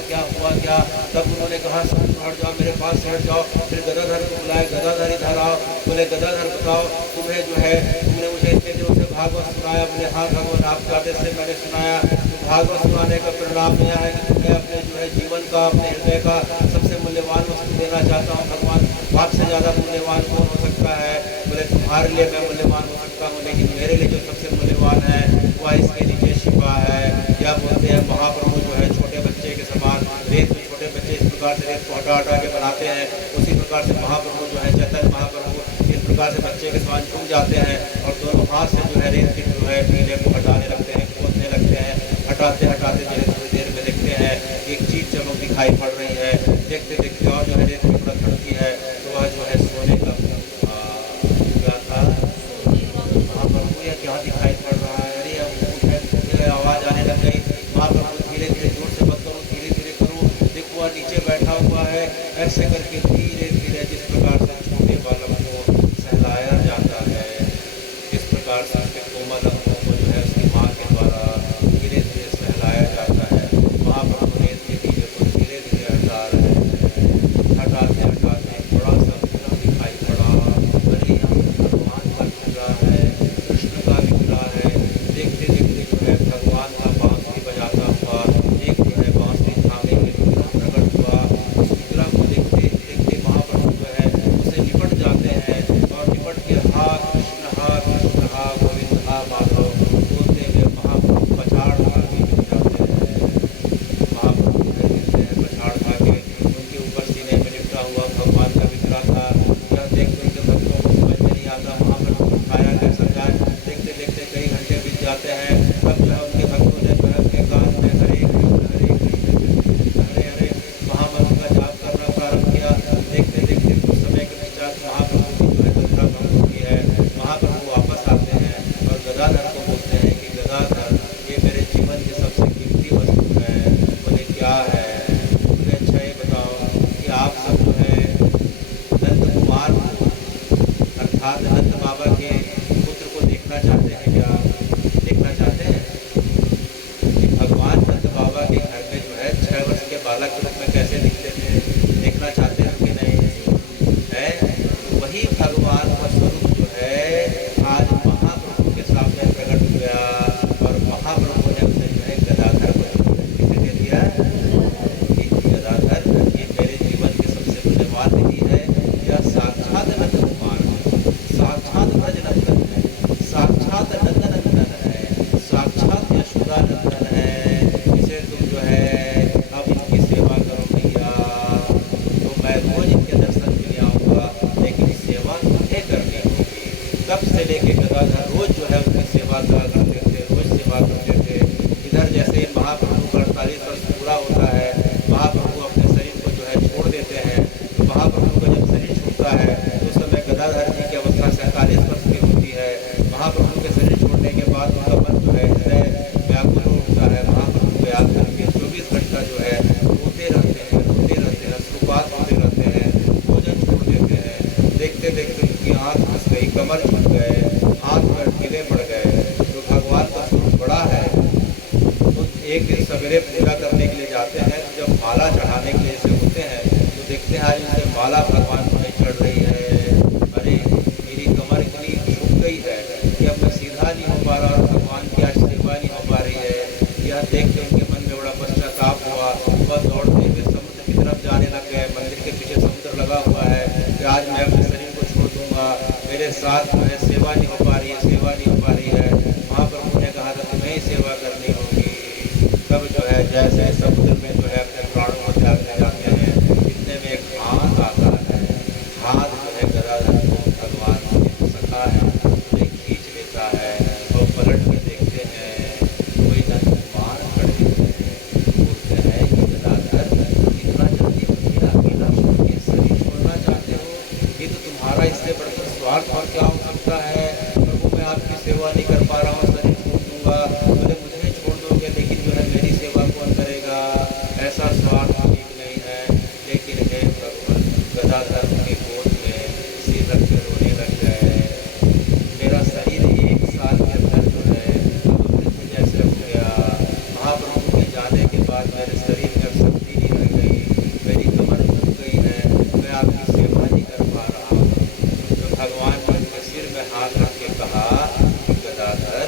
क्या। तब उन्होंने कहा सब हट जाओ, मेरे पास से हट जाओ। फिर गदाधर को बुलाए, गदाधर इधर आओ। बोले गदाधर बताओ, तुम्हें जो है तुमने मुझे इतने दिनों से भागवत सुनाया। बोले हाँ भगवान, आपके आदेश से मैंने सुनाया। तो भागवत सुनाने का परिणाम यह है कि तुम्हें अपने जो है जीवन का, अपने हृदय का सबसे मूल्यवान वस्तु देना चाहता हूँ। भगवान, आपसे ज़्यादा मूल्यवान कौन हो सकता सकता है। बोले तुम्हारे लिए मैं मूल्यवान हो सकता हूँ, लेकिन मेरे लिए जो सबसे मूल्यवान है वह इसके नीचे छिपा है। क्या बोलते हैं महाप्रभु जो है छोटे बच्चे के समान, रेत में छोटे बच्चे इस प्रकार से रेत को हटा हटा के बनाते हैं, उसी प्रकार से महाप्रभु जो है चैतन्य महाप्रभु इस प्रकार से बच्चे के समान झुक जाते हैं और दोनों हाथ से जो है रेत की जो है टीले को हटाने लगते हैं, खोदने लगते हैं। हटाते हटाते जो है थोड़ी देर में देखते हैं एक चीज चमक दिखाई पड़ रही है। देखते देखते और जो है रेत की परत हटती है तो वह जो है सोने का क्या था महाप्रभु, यह क्या दिखाई पड़ रहा है? अरे अब आवाज आने लग गई। महाप्रभु धीरे धीरे, जोर से मत करो, धीरे धीरे करो। देखो वह नीचे बैठा हुआ है। ऐसे करके धीरे धीरे जिस प्रकार से छोटे बालक को सहलाया जाता है, जिस प्रकार से उसके कोमल अंगों को जो है उसकी माँ के द्वारा धीरे धीरे सहलाया जाता है, महाप्रभु ने इसके नीचे को धीरे धीरे हटा रहे हैं। हटाते हटाते बड़ा सा विग्रह दिखाई पड़ा। अरे यहाँ भगवान का विग्रह है, कृष्ण का विग्रह है। देखते देखते जो है भगवान का बांसुरी बजाता हुआ एक जो है बांसुरी थामे के विग्रह प्रकट हुआ। उस विग्रह को देखते देखते महाप्रभु जो है उसे निपट जाते हैं और निपट के हा कृष्ण हा गोविंद हा माधव बोलते हुए महाप्रभु पछाड़ खा के गिर जाते हैं। महाप्रभु जो है गिरते हैं पछाड़ खा के। उनके ऊपर सीने में लिपटा हुआ भगवान का विग्रह था। यह देख कर के भक्तों को समझ में नहीं आता महाप्रभु को खाया कैसे जाए। देखते देखते कई घंटे बीत जाते हैं। तब जो है उनके भक्तों ने जो है उनके कान में हरे कृष्ण हरे हरे महामंत्र का जाप करना प्रारंभ किया। देखते देखते कुछ समय के पश्चात महाप्रभु की जो है निद्रा भंग होती है। महाप्रभु वापस आते हैं और गदाधर को बोलते हैं कि गदाधर, ये मेरे जीवन की सबसे कीमती वस्तु है। बोले क्या है? बोले अच्छा ये बताओ कि आप सब जो है नंद कुमार अर्थात नंद बाबा के पुत्र को देखना चाहते हैं क्या? देखना चाहते हैं कि भगवान नंद बाबा के घर में जो है 6 वर्ष के बालक के रूप में कैसे दिखते थे? देखना चाहते हैं कि नहीं है? तो वही भगवान का स्वरूप जो है आज महाप्रभु के सामने प्रकट हुआ और महाप्रभु ने उसे जो है गदाधर को किसे दे दिया? गदाधर, ये मेरे जीवन की सबसे मूल्यवान निधि है। यह साक्षात नंद कुमार है, साक्षात ब्रजनंदन है, साक्षात नंदनंदन है, साक्षात यशोदानंदन है। इसे तुम जो है अब इनकी सेवा करो भैया। तो मैं रोज इनके दर्शन के लिए आऊँगा, लेकिन सेवा तुम्हें करनी होगी। तब से लेके गदाधर रोज जो है उनकी सेवा करा करते थे, रोज सेवा करते थे। इधर जैसे महाप्रभु का 48 वर्ष पूरा होता है, महाप्रभु अपने शरीर को जो है छोड़ देते हैं। तो महाप्रभु का जब शरीर छूटता है तो उस समय गदाधर जी की अवस्था 47 वर्ष की होती है। महाप्रभु के शरीर छोड़ने के बाद उनका मन जो है हृदय व्याकुल होता है। महाप्रभु को याद करके 24 घंटा जो है रोते रहते हैं, अश्रुपात होते रहते हैं, भोजन छोड़ देते हैं। देखते देखते उनकी आँख फंस गई, कमर झुक गए, हाथ पैर ढीले पड़ गए। तो भगवान का स्वरूप बड़ा है। तो एक दिन सवेरे पूजा करने के लिए जाते हैं, जब माला चढ़ाने के लिए से होते हैं तो देखते हैं आज उनसे माला भगवान को नहीं चढ़ रही है। अरे मेरी कमर इतनी झुक गई है कि अब मैं सीधा नहीं हो पा रहा और भगवान की आज सेवा नहीं हो पा रही है। यह देख के उनके मन में बड़ा पश्चाताप हुआ। वह दौड़ते हुए समुद्र की तरफ जाने लग गए। मंदिर के पीछे समुद्र लगा हुआ है कि आज मैं अपने शरीर को छोड़ दूंगा, मेरे साथ जो है सेवा नहीं हो पा रही है, सेवा नहीं हो पा रही है। महाप्रभु ने कहा था तुम्हें ही सेवा करनी होगी। तब जो है जैसे समुद्र में जो है अपने प्राणों को त्यागने जाते हैं, इतने में एक हाथ आता है। हाथ जो है गदाधर को भगवान के सखा है, उसे खींच लेता है और पलट के देखते हैं कोई नंद कुमार खड़े हुए हैं। बोलते हैं कि गदाधर, इतना जल्दी मुझे अकेला छोड़ के शरीर छोड़ना चाहते हो? ये तो तुम्हारा इससे बढ़कर स्वार्थ और क्या हो सकता है? प्रभु मैं आपकी सेवा नहीं कर पा रहा हूँ, शरीर छोड़ दूंगा। बोले मुझे छोड़ दोगे लेकिन जो है मेरी सेवा कौन करेगा? ऐसा स्वार्थ ठीक नहीं है। लेकिन हे भगवान, गदाधर के गोद में सिर रख के रोने लग गए। मेरा शरीर 1 साल के अंदर जो है अब मृत्यु जैसे हो गया। महाप्रभु के जाने के बाद मेरे शरीर में अब शक्ति नहीं रह गई, मेरी कमर झुक गई है, मैं आपकी सेवा नहीं कर पा रहा हूँ। तो भगवान ने उनके सिर में हाथ रख के कहा कि गदाधर,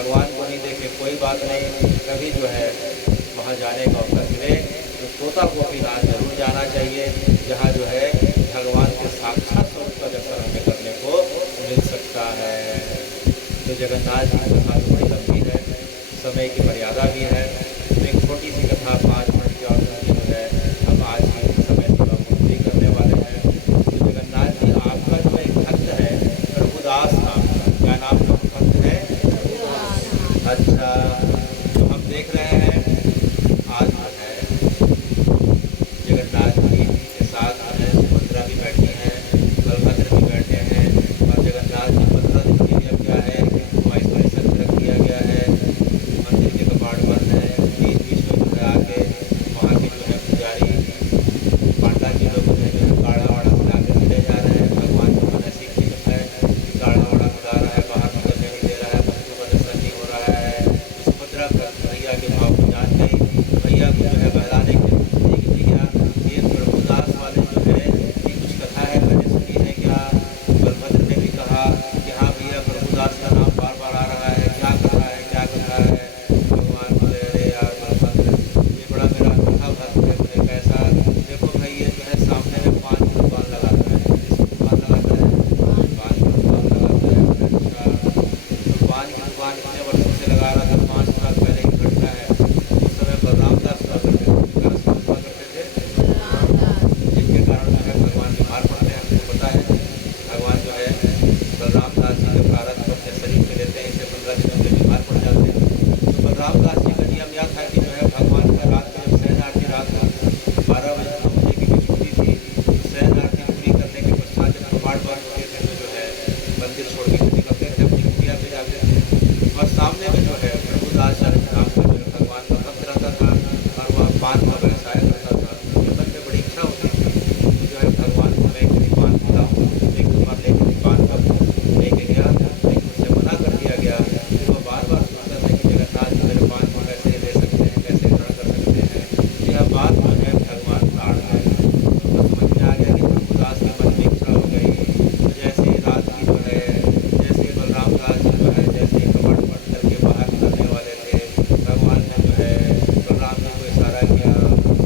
भगवान को नहीं देखे कोई बात नहीं, कभी जो है वहाँ जाने का अवसर मिले तो तोता गोपीनाथ जरूर जाना चाहिए, जहाँ जो है भगवान के साक्षात स्वरूप का दर्शन हमें करने को मिल सकता है। तो जगन्नाथ जी की कथा तो बड़ी लंबी है, समय की मर्यादा भी है, तो एक छोटी सी कथा 5 मिनट की और जो है हम आज के समय सीमा पूरी करने वाले हैं। तो जगन्नाथ जी आपका जो एक भक्त है प्रभुदास नाम का, क्या नाम का भक्त है? अच्छा, तो हम देख रहे हैं आज जो है जगन्नाथ जी के साथ जो है सुभद्रा भी बैठी हैं, बलभद्र भी बैठे हैं, और जगन्नाथ जी 15 दिन के लिए क्या है कि उनको आइसोलेशन रख दिया गया है, मंदिर के कपाट बंद है, बीच बीच में जो है आके वहाँ के जो है पुजारी पांडा जी लोग जो है काढ़ा वाड़ा खिला के चले जा रहे हैं। भगवान को मन ऐसी खिलत है कि काढ़ा वाड़ा खिला रहा है, बाहर निकलने नहीं दे रहा है, बच्चों का दर्शन नहीं हो रहा है। तो सुभद्रा भैया के भाव को जान गई, भैया को जो है बहलाने के लिए भैया ये प्रभुदास वाले जो है ये कुछ कथा है मैंने सुनी है क्या? बलभद्र ने भी कहा कि हाँ भैया प्रभुदास का नाम बार बार आ रहा है, क्या कथा है क्या कथा है? भगवान बोले अरे यार बलभद्र ये बड़ा मेरा अनूठा भक्त है। बोले कैसा? देखो भाई ये जो है सामने में 5 की दुकान लगाता है, इसकी दुकान लगाता है, 5 की दुकान लगाता है। अच्छा, तो 5 की दुकान इतने वर्षों से लगा रहा था, 5 साल पहले की घटना है। उस समय बलराम दास हुआ करते थे, क्या हुआ करते थे? जिनके कारण जो है भगवान बीमार पड़ते हैं, हमको पता है। भगवान जो है बलराम दास जी के प्रारब्ध को अपने शरीर में लेते हैं, इसे 15 दिनों में बीमार पड़ जाते हैं। तो बलराम दास जी का नियम यह था कि जो है भगवान का रात में जब शयन आरती रात को 12 बजे 2 बजे की बीच होती थी, तो शयन आरती पूरी करने के पश्चात जब कपाट बंद होते थे तो जो है मंदिर छोड़ के निकलते थे, अपनी कुटिया पे जाते थे। और सामने में जो है प्रभुदास नाम का जो है भगवान का भक्त रहता था, और वह पान का व्यवसाय करता था। तो मन में बड़ी इच्छा होती थी कि जो है भगवान को मैं एक पान खिलाऊँ, एक बार लेके पान का लेके गया, लेकिन उससे मना कर दिया गया। तो वह बार बार सोचता था कि जगन्नाथ जी मेरे पान को कैसे ले सकते हैं, कैसे ग्रहण कर सकते हैं। यह बात जो है भगवान ताड़ गए, तो समझ में आ गया कि प्रभुदास के मन में इच्छा हो गई। तो जैसे रात की जो है जैसे बलराम दास जी जो है जैसे कपट पट करके बाहर निकलने वाले थे, भगवान ने जो है बलराम जी को इशारा किया,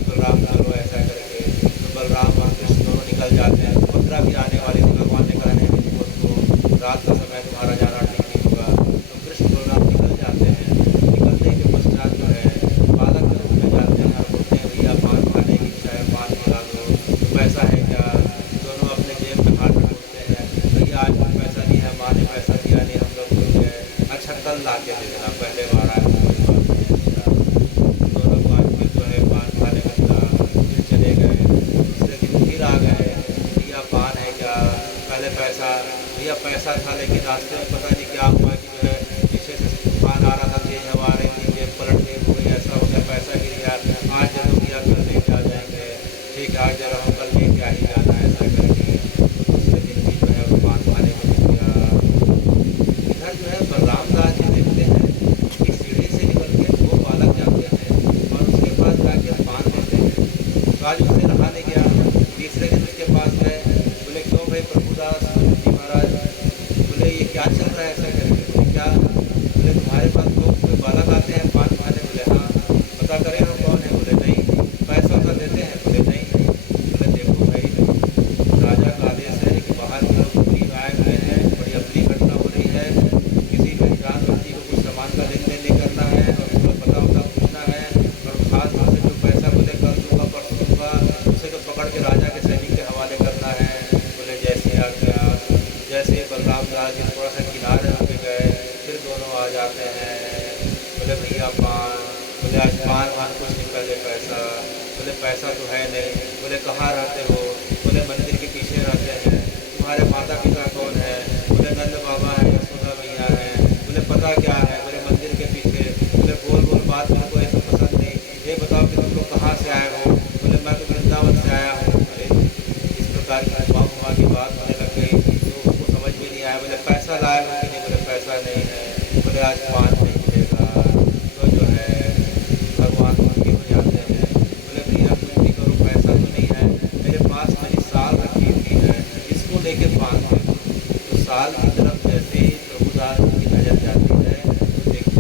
बलराम चलो ऐसा करके। तो बलराम और कृष्ण दोनों निकल जाते हैं। सुभद्रा भी आने वाली थी, भगवान ने कहा नहीं उसको रात का समय तुम्हारा जाना ठीक नहीं होगा। तो कृष्ण बलराम निकल जाते हैं, निकलने के पश्चात जो है बालक के रूप में जाते हैं और बोलते हैं भैया पान खाने की इच्छा है, पान खिला दो। तो पैसा है क्या? दोनों अपने जेब में हाथ ढूंढते हैं, भैया आज कुछ पैसा नहीं है, माँ ने पैसा दिया नहीं, हम लोग भूल गए। अच्छा कल ला के दे देना, पहले बार आया तो कोई बात नहीं। अच्छा, दोनों को आज फिर जो है पान खाने का मिला, फिर चले गए। दूसरे दिन फिर आ गए, भैया पान है क्या? पहले पैसा, भैया पैसा था, लेकिन रास्ते में पता नहीं क्या हुआ कि जो है पीछे से तूफान आ रहा था, तेज हवा आ रही थी, जेब पलट गई, कोई ऐसा हो गया, पैसा गिर गया। आज जरूर भैया कल लेके आ जाएंगे, ठीक है आज जरा हम कल लेके आ ही जाना है, ऐसा करके। तो दूसरे दिन भी जो है वो पान खाने को मिल गया। इधर जो है बलराम दास जी देखते हैं कि सीढ़ी से निकल के 2 बालक जाते हैं और उसके पास जाके पान देते हैं। तो आज उससे रहा नहीं गया, तीसरे दिन उसके पास गए, बोले क्यों भाई प्रभुदास जी महाराज? बोले ये क्या चल रहा है ऐसा करके? बोले क्या? बोले तुम्हारे पास 2 बालक आते हैं पान खाने। बोले हाँ, पता करें हम कौन है? बोले नहीं। पैसा वैसा देते हैं? बोले नहीं। बोले देखो भाई राजा का आदेश है कि बाहर के लोग पूरी आए हुए हैं, बड़ी अप्रिय घटना हो रही है, किसी भी अनजान व्यक्ति को कुछ सामान का लेन देन नहीं करना है और उसको पता होता पूछना है, और खास तौर से जो पैसा बोले कल दूंगा परसों दूंगा उसे तो पकड़ के राजा के सैनिक के हवाले करना है। बोले जैसे आ गया, जैसे बलराम दास जी थोड़ा सा किनारे होके गए, फिर दोनों आ जाते हैं। बोले भैया पान। बोले आज पान वान कुछ नहीं, पहले पैसा। बोले पैसा तो है नहीं। बोले कहाँ रहते हो? बोले मंदिर के पीछे रहते हैं। तुम्हारे माता पिता कौन है? बोले नंद बाबा है, यशोदा मैया है। बोले पता क्या है? बोले मंदिर के पीछे। बोले बोल बोल बात मुझको ऐसे पसंद नहीं, ये बताओ कि तुम लोग कहाँ से आए हो? बोले मैं तो वृंदावन से आया हूँ। अरे इस प्रकार की घुमा की बात होने लग गई, तो उसको समझ में नहीं आया। बोले पैसा लाए हो कि नहीं? बोले पैसा नहीं है। बोले आज पान नहीं मिलेगा। तो जो है भगवान दुखी हो जाते हैं। बोले भैया कुछ भी करो, पैसा तो नहीं है, मेरे पास मेरी साल रखी हुई है, इसको लेके पान दे दो। तो साल की तरफ जैसे ही प्रभुदास की नजर जाती है तो देखते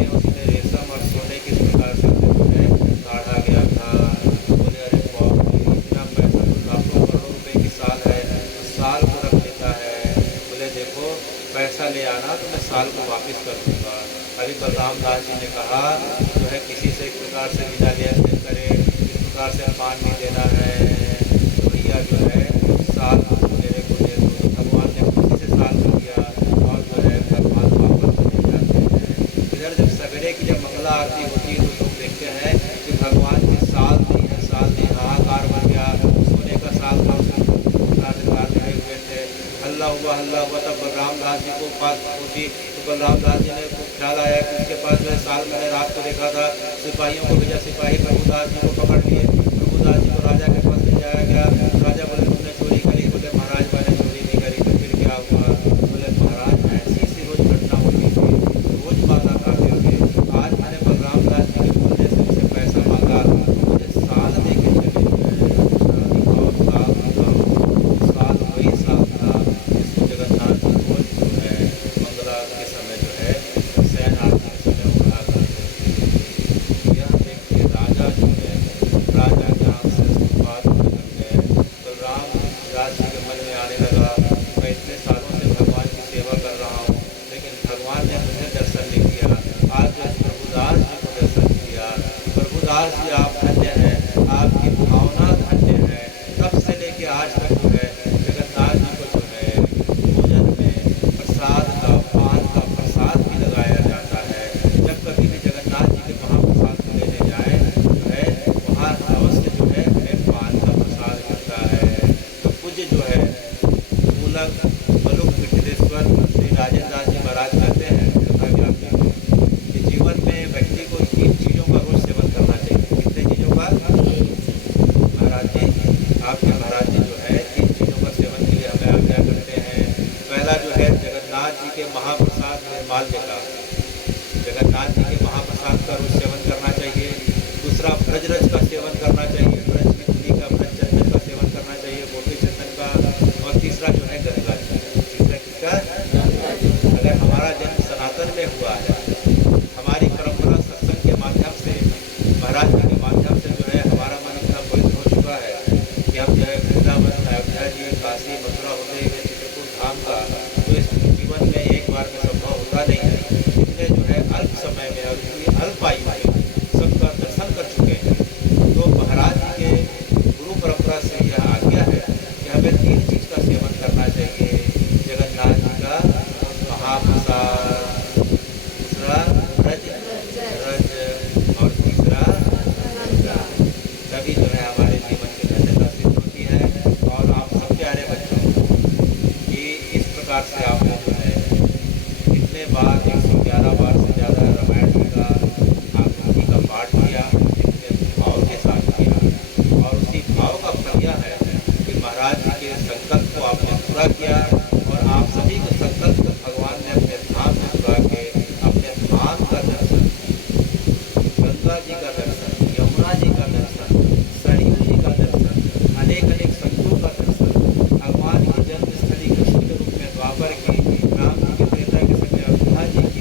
मैं साल को वापस कर दूंगा। अभी बलराम दास जी ने कहा जो है किसी से इस प्रकार से बिना लेन देन करे, इस प्रकार से मान नहीं देना है, तो भैया जो है साल मेरे को दे दो। तो भगवान ने खुशी से साल को दिया और जो है भगवान वापस चले जाते हैं। इधर जब सवेरे की जब मंगला आरती होती है तो लोग देखते हैं कि भगवान की साल दी है, साल दी, हाहाकार बन गया। सोने का साल था, उसमें रहे हुए थे, हल्ला हुआ तब बलराम दास जी को पास पहुँची। तो बलराम दास जी ने ख्याल आया कि उसके पास जो है साल मैंने रात को देखा था। सिपाहियों को भेजा, सिपाही प्रभुदास जी को पकड़ लिए। प्रभुदास जी को राजा के पास ले जाया गया। राजा बोले तुमने चोरी करी? बोले महाराज मैंने चोरी नहीं करी। तो फिर क्या हुआ? बोले महाराज ऐसी सी रोज घटना होती थी, रोज बाधा खाते थे। आज मैंने बलराम दास जी के बोलने से उनसे पैसा मांगा, मुझे साल दे के चले साल वही साल था जिसको जगन्नाथ जी रोज जो है मंगला के समय जो है शयन आरती के समय उठा करते थे। यह देख के राजा जो है, राजा के आँख से बात होने लग गए। बलराम दास जी के मन में आने लगा, मैं इतने सालों से भगवान की सेवा कर रहा हूँ लेकिन भगवान ने मुझे दर्शन नहीं दिया। आज जो प्रभुदास जी को दर्शन दिया। प्रभुदास जी आप धन्य हैं, आपकी भावना धन्य है। तब से लेके आज तक जो है जगन्नाथ जी को जो है भोजन में प्रसाद का, पान का प्रसाद भी लगाया जाता है। जब कभी भी जगन्नाथ जी के महाप्रसाद को लेने जाए जो है वहाँ अवश्य जो है हमें पान का प्रसाद मिलता है। तो पूज्य जो है मूलक बलुक विठलेश्वर श्री राजेंद्र दास जी महाराज कहते हैं कथा ज्ञान में कि जीवन में व्यक्ति को 3 चीज़ों का रोज सेवन करना चाहिए। कितने चीज़ों का? महाराज जी, आपके महाराज जी जो है 3 चीज़ों का सेवन के लिए हमें आज्ञा करते हैं। पहला जो है जगन्नाथ जी के महाप्रसाद निर्माल्य का, जगन्नाथ जी के महाप्रसाद का रोज सेवन करना चाहिए। दूसरा ब्रजरज का सेवन करना चाहिए, ब्रज की धुनी का, ब्रज चंदन का सेवन करना चाहिए, गोपी चंदन का। और तीसरा जो है गंगा जी। तीसरा किसका? अगर हमारा जन्म सनातन में हुआ है, हमारी परंपरा सत्संग के माध्यम से, महाराज जी के माध्यम से जो है हमारा मन इतना पवित्र हो चुका है कि हम जो है वृंदावन, अयोध्या जी, काशी, मथुरा होते हुए चित्रकूट धाम का तो इस जीवन में एक बार में संभव होता नहीं है। इसलिए जो है अल्प समय में और इतनी अल्प आयु में सबका दर्शन कर चुके हैं। तो महाराज जी के गुरु परंपरा से यह आज्ञा है कि हमें 3 चीज़ का सेवन करना चाहिए। जगन्नाथ जी का महाप्रसाद, दूसरा ब्रज रज और तीसरा गंगा। तभी जो है हमारे जीवन की धन्यता सिद्ध होती है। और आप सब प्यारे बच्चों कि इस प्रकार से आपने जो है कितने बार 111 बार से ज़्यादा रामायण जी का, आकृति का पाठ किया, इतने भाव के साथ किया। और उसी भाव का फल यह है कि महाराज जी के संकल्प को आपने पूरा किया और आप सभी के संकल्प को भगवान ने अपने धाम से पूरा के अपने धाम का दर्शन, गंगा जी का दर्शन, यमुना जी का दर्शन, सरयू जी का दर्शन, अनेक अनेक संतों का दर्शन, भगवान की जन्मस्थली कृष्ण के रूप में द्वापर की, राम जी के त्रेता के समय अयोध्या जी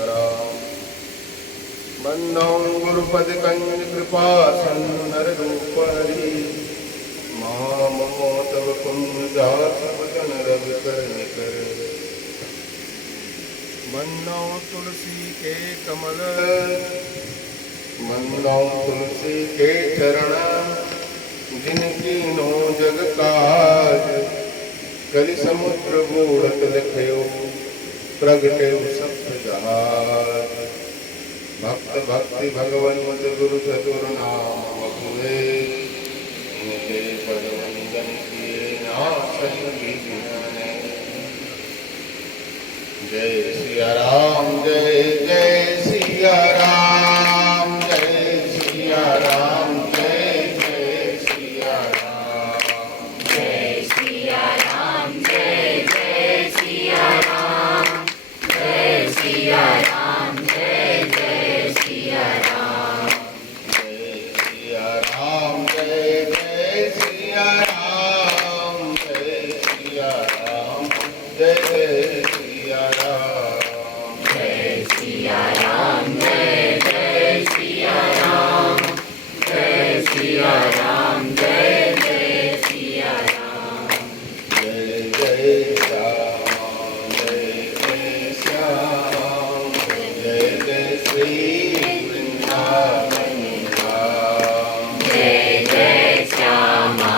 परंपराम् बंदौ गुरुपद कंज कृपा सन्नु नर रूप हरि तव कुंज दास भजन रवि कर निकर बंदौ तुलसी के कमल बंदौ तुलसी के चरण जिनकी नो जग काज कलि समुद्र बूढ़त लिखयो प्रगटे सप्त जहाज भक्त भक्ति भगवन्त गुरु चतुर नाम बकुए इनके पद वंदन किए नासई विघ्न जय सिया राम जय जय सिया राम जय सिया राम जय जय सिया राम जय सिया राम जय जय सिया राम जय सिया राम जय जय सिया राम जय सिया राम जय जय सिया राम जय सिया राम जय जय सिया राम जय सिया राम जय जय सिया राम जय सिया राम जय जय सिया राम जय जय श्याम जय जय श्याम जय जय श्री वृंदावन धाम जय जय श्यामा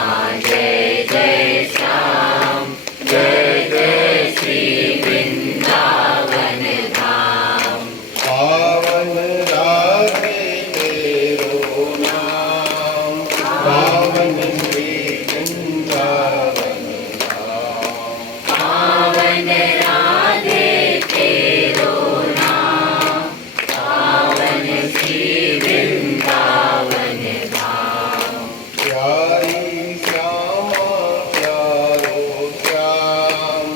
जय जय श्याम जय जय श्री वृंदावन धाम पावन राधे तेरो नाम पावन श्री वृंदावन धाम पावन राधे तेरो नाम पावन श्री वृंदावन धाम प्यारी श्यामा प्यारो श्याम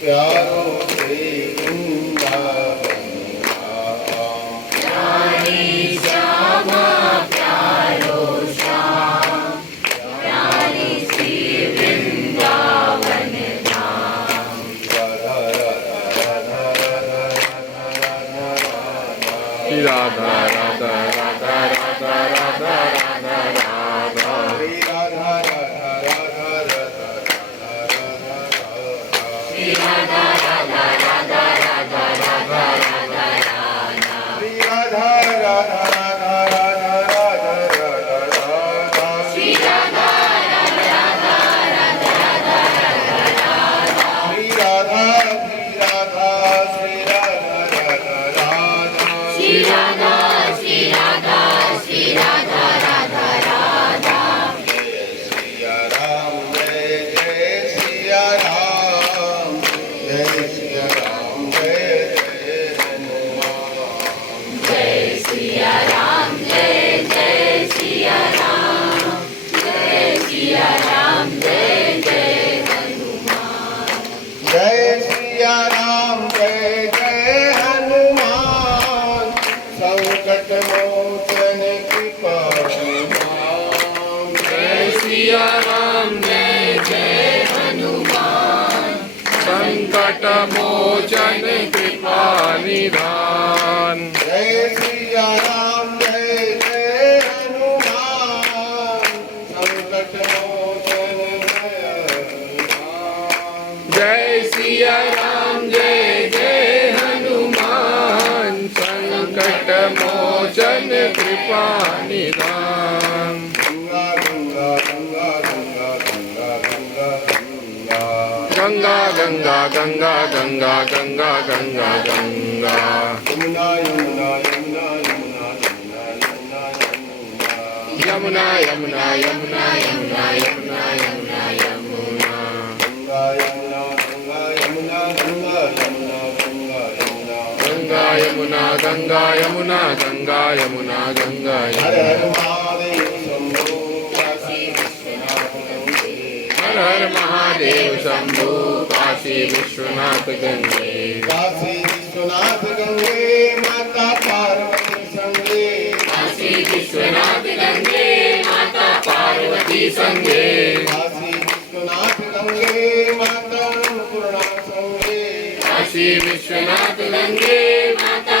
प्यारो श्री वृंदावन धाम प्यारी श्यामा प्यारो श्याम प्यारी श्री वृंदावन धाम राधा राधा राधा राधा राधा राधा राधा राधा राधा श्री राधा राधा राधा राधा राधा राधा राधा श्री राधा राधा राधा राधा श्री राधा श्री राधा श्री राधा राधा राधा जय सिया राम जय जय सिया राम जय सिया राम जय जय हनुमान जय सिया राम जय जय हनुमान संकट मोचन कृपा निधान जय सिया राम जय जय हनुमान संकट मोचन कृपा निधान जय सिया राम जय जय हनुमान संकट मोचन निधान जय सिया राम जय जय हनुमान संकट मोचन कृपा निधान गंगा गंगा गंगा गंगा गंगा गंगा गंगा गंगा गंगा यमुना यमुना यमुना यमुना यमुना यमुना यमुना यमुना यमुना यमुना गंगा यमुना गंगा यमुना गंगा यमुना गंगा यमुना गंगा हर हर महादेव शंभो काशी विश्वनाथ गंगे काशी विश्वनाथ गंगे माता पार्वती संगे काशी विश्वनाथ गंगे माता पार्वती संगे काशी विश्वनाथ गंगे माता अन्नपूर्णा संगे काशी विश्वनाथ गंगे माता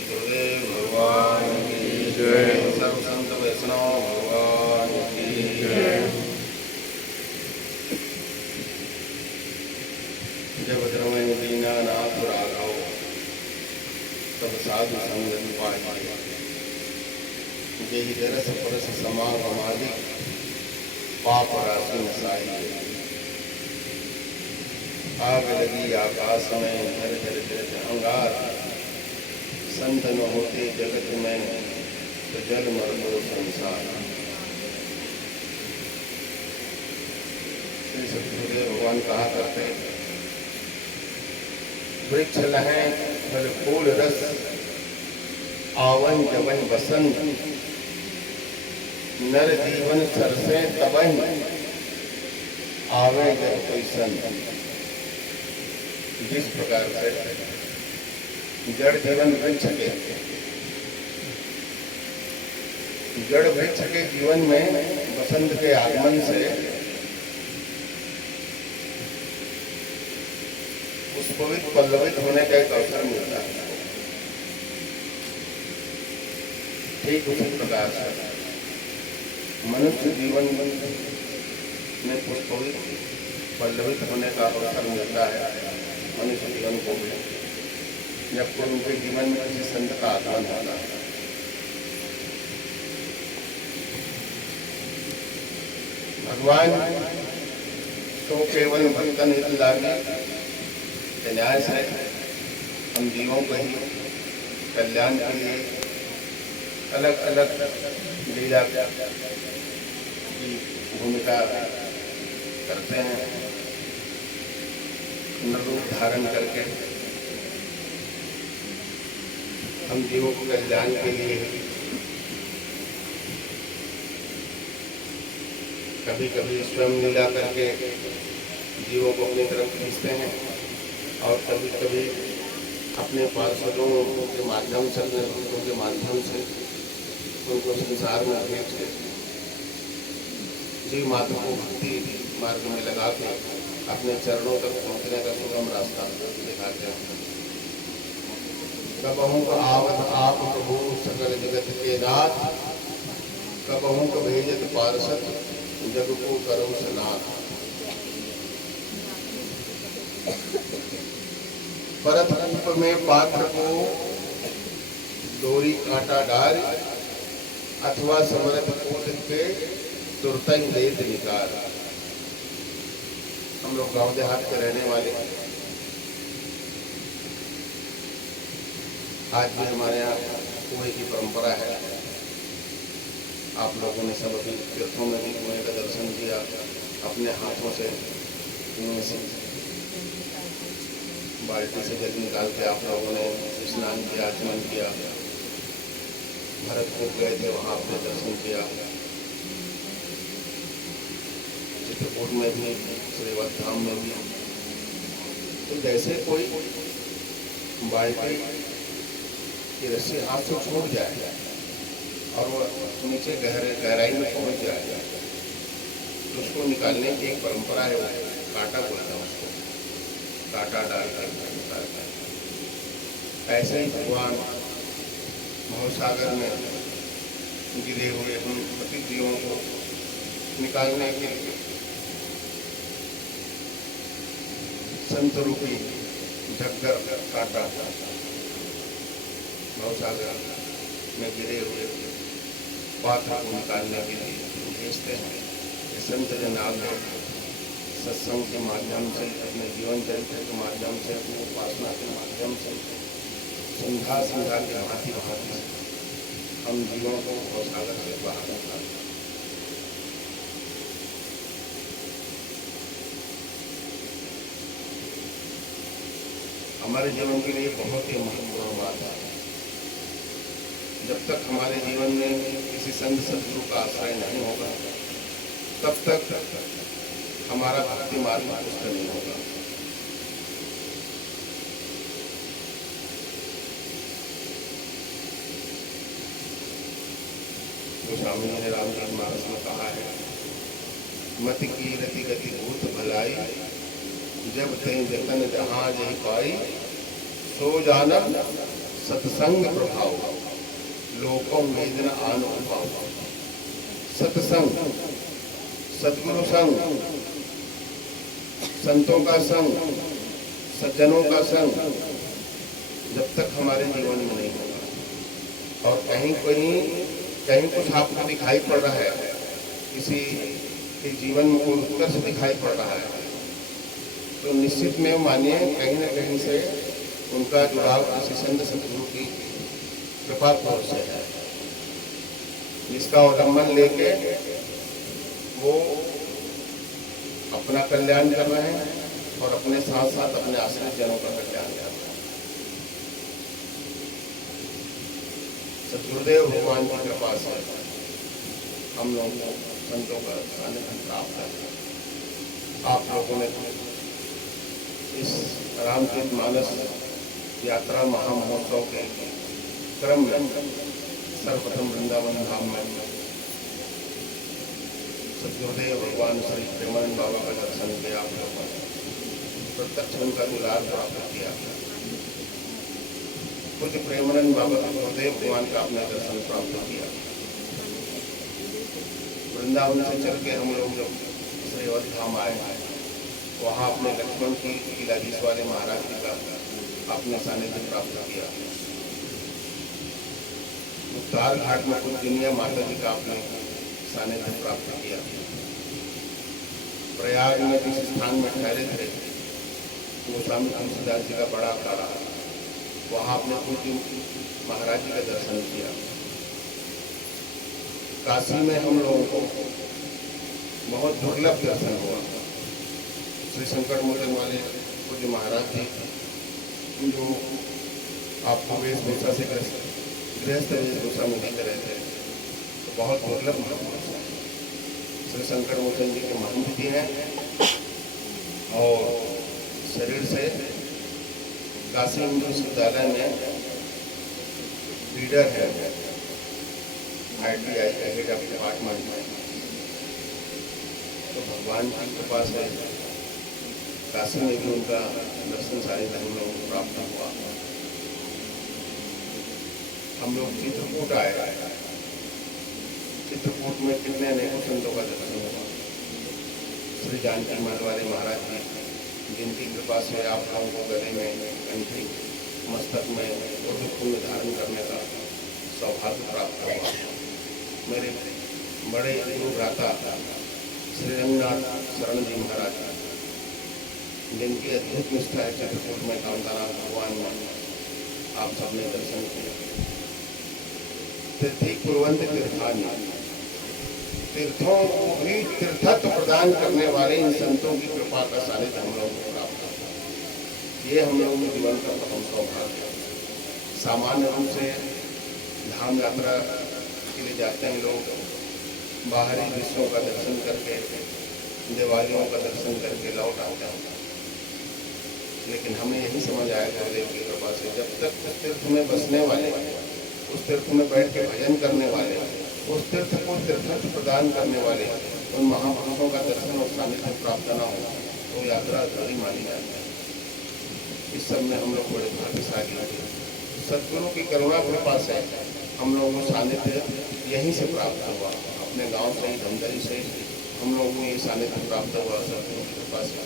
तब साधु संग पाई जेहि रस परस समागमादि पाप राशि नसाई। आग लगी आकाश में घर घर जलत अंगार, संत न होते जगत में तो जल मर लो संसार। श्री सतगुरुदेव भगवान कहा करते वृक्ष लहें फल फूल रस आवन जवन बसंत, नर जीवन सरसे तबन आवे जब कोई संत। जिस प्रकार से जड़ जीवन वृक्ष के जड़ वृक्ष के जीवन में बसंत के आगमन से पुष्पित पल्लवित होने का एक अवसर मिलता है, ठीक उसी प्रकार से मनुष्य जीवन में पुष्पित पल्लवित होने का अवसर मिलता है मनुष्य जीवन को भी, जब कोई उनके जीवन में किसी संत का आगमन होता है। भगवान तो केवल भक्तन हित लागे न्याय से हम जीवों को ही कल्याण के लिए अलग अलग लीला की भूमिका करते हैं, रूप धारण करके हम जीवों को कल्याण के लिए कभी कभी स्वयं लीला करके जीवों को अपनी तरफ खींचते हैं और कभी कभी अपने पार्षदों के माध्यम से उनके माध्यम से उनको संसार में भेज के जीव मात्र को भक्ति मार्ग में लगा के अपने चरणों तक पहुँचने का सुगम रास्ता दिखाते हैं। कबहू को आवत आप प्रभु सकल जगत के नाथ, कबहू को भेजत पार्षद जग को करम सनाथ। परत रूप में पात्र को डोरी कांटा डार, अथवा समरथ कूद के तुरतन लेत निकार। हम लोग गांव देहात के रहने वाले, आज भी हमारे यहाँ कुएं की परंपरा है। आप लोगों ने सब अभी तीर्थों में भी कुएं का दर्शन किया, अपने हाथों से कुएं से बाल्टी से जल निकाल के आप लोगों ने स्नान किया, आचमन किया। भरतपुर गए थे, वहाँ आपने दर्शन किया। चित्रकूट में भी, श्रीवत धाम में भी। तो जैसे कोई बाल्टी की रस्सी हाथ से छूट जाए और वो नीचे गहराई में पहुंच जाए तो उसको निकालने की एक परंपरा है, कांटा बोलता है उसको, कांटा डालकर निकालता है। ऐसे ही भगवान भवसागर में गिरे हुए हम पतित जीवों को निकालने के लिए संत रूपी ढक्कर कांटा भवसागर में गिरे हुए पात्र को निकालने के लिए भेजते हैं। संत जन आप सत्संग के माध्यम से, अपने जीवन चरित्र के माध्यम से, अपनी उपासना के माध्यम से, संध्या संध्या के भांति भांति हम जीवों को भवसागर से बाहर निकालते हैं। हमारे जीवन के लिए बहुत ही महत्वपूर्ण बात है। जब तक हमारे जीवन में किसी संत सदगुरु का आश्रय नहीं होगा, तब तक हमारा भक्ति मार्ग पुष्ट नहीं होगा। तो स्वामी जी ने रामचंद्र मानस में कहा है, मत की रति गति भूत भलाई, जब तई जतन जहां जही पाई, सो जानब सत्संग प्रभाव, लोकों वेदन आन उपाव। सत्संग, सदगुरु संग, संतों का संग, सज्जनों का संग जब जब तक हमारे जीवन में नहीं होगा। और कहीं कुछ आपको दिखाई पड़ रहा है, किसी के जीवन में कोई उत्कर्ष दिखाई पड़ रहा है, तो निश्चित में मानिए कहीं न कहीं से उनका जुड़ाव किसी संत सद्गुरु की कृपा कोष से है, जिसका अवलंबन लेके वो अपना कल्याण कर रहे हैं और अपने साथ साथ अपने आश्रित जनों का कल्याण कर रहे हैं। सद्गुरुदेव भगवान की कृपा से हम लोग संतों का सानिध्य प्राप्त है। आप लोगों ने इस रामचरित मानस यात्रा महामहोत्सव के क्रम में सर्वप्रथम वृंदावन धाम में सद्गुरुदेव भगवान श्री प्रेमानंद बाबा का दर्शन किया, आप लोगों ने प्रत्यक्ष उनका दुलार प्राप्त किया। कुछ प्रेमानंद बाबा के गुरुदेव भगवान का आपने दर्शन प्राप्त किया। वृंदावन से चल के हम लोग जब श्री अवध धाम आए, वहाँ अपने लक्ष्मण की लीलाधीश वाले महाराज जी का आपने सानिध्य प्राप्त किया। मुक्तार घाट में कुछ दुनिया माता जी का आपने सानिध्य प्राप्त किया। प्रयाग में जिस स्थान में ठहरे थे गोस्वामी तुलसीदास जी का बड़ा अखाड़ा, वहाँ आपने पूज्य महाराज जी का दर्शन किया। काशी में हम लोगों को बहुत दुर्लभ दर्शन हुआ। श्री शंकर मोचन वाले पूज्य महाराज जी जो आपको वेशभूषा से गृहस्थ वेशभूषा में दिख रहे थे, तो बहुत दुर्लभ महापुरुष है। श्री शंकर मोचन जी के महंत जी हैं और शरीर से काशी हिंदू विश्वविद्यालय में लीडर है, ITI हेड ऑफ डिपार्टमेंट में। तो भगवान की कृपा से काशी में भी उनका दर्शन सानिध्य हम लोगों को प्राप्त हुआ। हम लोग चित्रकूट आए, चित्रकूट में कितने अनेकों संतों का दर्शन हुआ। श्री जानकी मान वाले महाराज जी, जिनकी कृपा से आप लोगों को गले में कंठी मस्तक में और पुण्य धारण करने का सौभाग्य प्राप्त हुआ। मेरे बड़े गुरु भ्राता श्री रंगनाथ शरण जी महाराज, जिनकी अद्भुत निष्ठा है चित्रकूट में कामताराम भगवान में, आप सबने दर्शन किया। तीर्थी कुर्वन्ति तीर्थानि, तीर्थों को भी तीर्थत्व प्रदान करने वाले इन संतों की कृपा का सानिध्य हम लोगों को प्राप्त हुआ। ये हम लोगों के जीवन का प्रथम सौभाग्य है। सामान्य रूप से धाम यात्रा के लिए जाते हैं लोग, बाहरी विश्वों का दर्शन करके, दिवालियों का दर्शन करके लौट आते हैं। लेकिन हमें यही समझ आया गुरुदेव की कृपा से, जब तक उस तीर्थ में बसने वाले, उस तीर्थ में बैठ के भजन करने वाले, उस तीर्थ को तीर्थत्व प्रदान करने वाले उन महापुरुषों का दर्शन और सानिध्य प्राप्त न हो तो यात्रा अधूरी मानी जाती है। इस सब में हम लोग बड़े भाग्यशाली हैं। सद्गुरु की करुणा कृपा से हम लोगों को सानिध्य यहीं से प्राप्त हुआ, अपने गांव से ही, धमदरी से हम लोगों को ये सानिध्य प्राप्त हुआ सद्गुरु की कृपा से।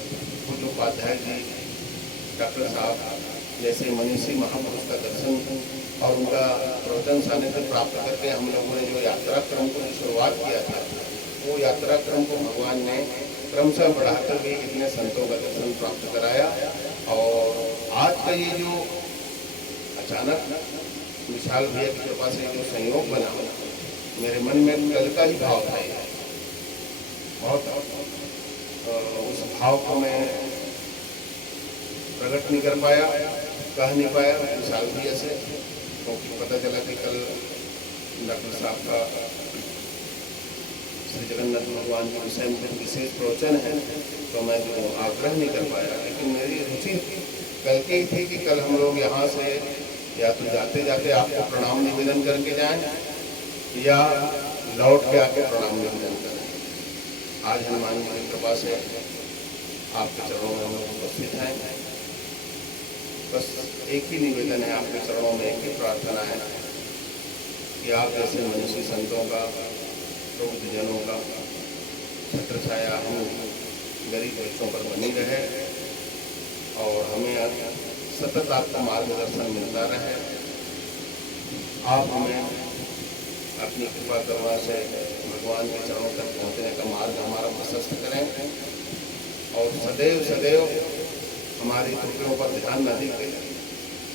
कुछ उपाध्याय जी, डॉक्टर साहब जैसे मनीषी महापुरुष का दर्शन और उनका प्रवचन सानिध्य प्राप्त करके हम लोगों ने जो यात्रा क्रम को शुरुआत किया था, वो यात्रा क्रम को भगवान ने क्रमशः बढ़ाकर भी इतने संतों का दर्शन प्राप्त कराया। और आज का ये जो अचानक विशाल भैया की कृपा से जो संयोग बना, मेरे मन में कल का ही भाव था। बहुत उस भाव को मैं प्रकट नहीं कर पाया, कह नहीं पाया विशाल भैया से, क्योंकि पता चला कि कल डॉक्टर साहब का श्री जगन्नाथ भगवान के विषय में विशेष प्रवचन है, तो मैं जो आग्रह नहीं कर पाया। लेकिन मेरी रुचि कल की ही थी कि कल हम लोग यहाँ से या तो जाते जाते आपको प्रणाम निवेदन करके जाएं या लौट के आके प्रणाम निवेदन करें। आज हनुमान जी की कृपा से आपके चरणों में हम लोग उपस्थित हैं। बस एक ही निवेदन है आपके चरणों में, एक ही प्रार्थना है कि आप जैसे मनुष्य संतों का, प्रबुद्ध जनों का छत्र छाया हम गरीब बच्चों पर बनी रहे और हमें सतत आपका मार्गदर्शन मिलता रहे। आप हमें अपनी कृपा करवा से भगवान के चरणों तक पहुँचने का मार्ग हमारा प्रशस्त करें और सदैव सदैव हमारी त्रुटियों पर ध्यान न देके,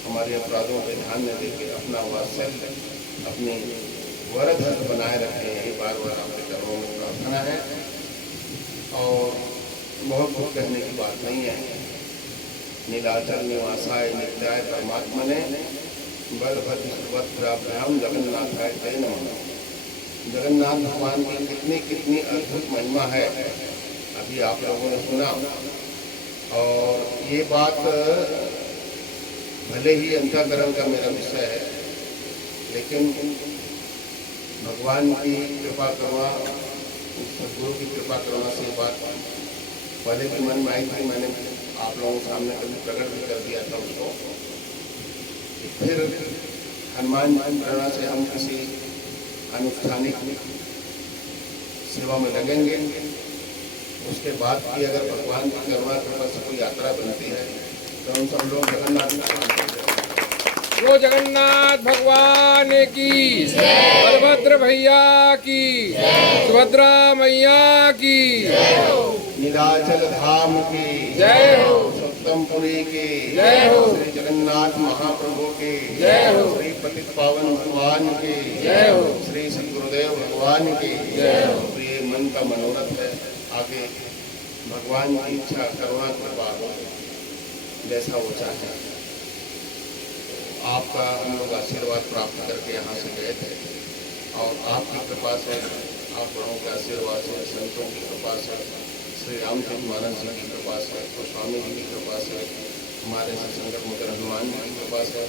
हमारे अपराधों पर ध्यान न देके अपना वात्सल्य, अपनी वरधर्म बनाए रखें। यही बार बार आपके चरणों में प्रार्थना है और बहुत कुछ कहने की बात नहीं है। नीलाचल निवासाय नित्याय परमात्मने बलभद्रभ्याम जगन्नाथाय ते नमः। जगन्नाथ भगवान की कितनी कितनी अद्भुत महिमा है, अभी आप लोगों ने सुना। और ये बात भले ही अंतःकरण का मेरा विषय है, लेकिन भगवान की कृपा करना, सदगुरु की कृपा करना से बात पहले भी मन में आई थी। मैंने आप लोगों के सामने कभी प्रकट भी कर दिया था उसको। फिर हनुमान प्रेरणा से हम किसी अनुष्ठानिक सेवा में लगेंगे। उसके बाद भी अगर भगवान की करुणा कृपा से कोई यात्रा बनती है तो हम सब लोग जगन्नाथ वो जगन्नाथ भगवान की, बलभद्र भैया की, सुभद्रा मैया की, नीलाचल धाम की जय हो, उत्तमपुरी की जय हो, श्री जगन्नाथ महाप्रभु की जय हो, श्री पतित पावन भगवान की जय हो, श्री सद्गुरुदेव भगवान की जय हो। तो ये मन का मनोरथ है। आगे भगवान की इच्छा, करुणा कृपा हो जैसा वो चाहे। आपका हम लोग आशीर्वाद प्राप्त करके यहाँ से गए थे और आपकी कृपा से, आप बड़ों के आशीर्वाद से, संतों की कृपा से, श्री रामचंद्र मानस जी की कृपा से, तो स्वामी जी की कृपा से, हमारे संगत मुद्र हनुमान जी की कृपा से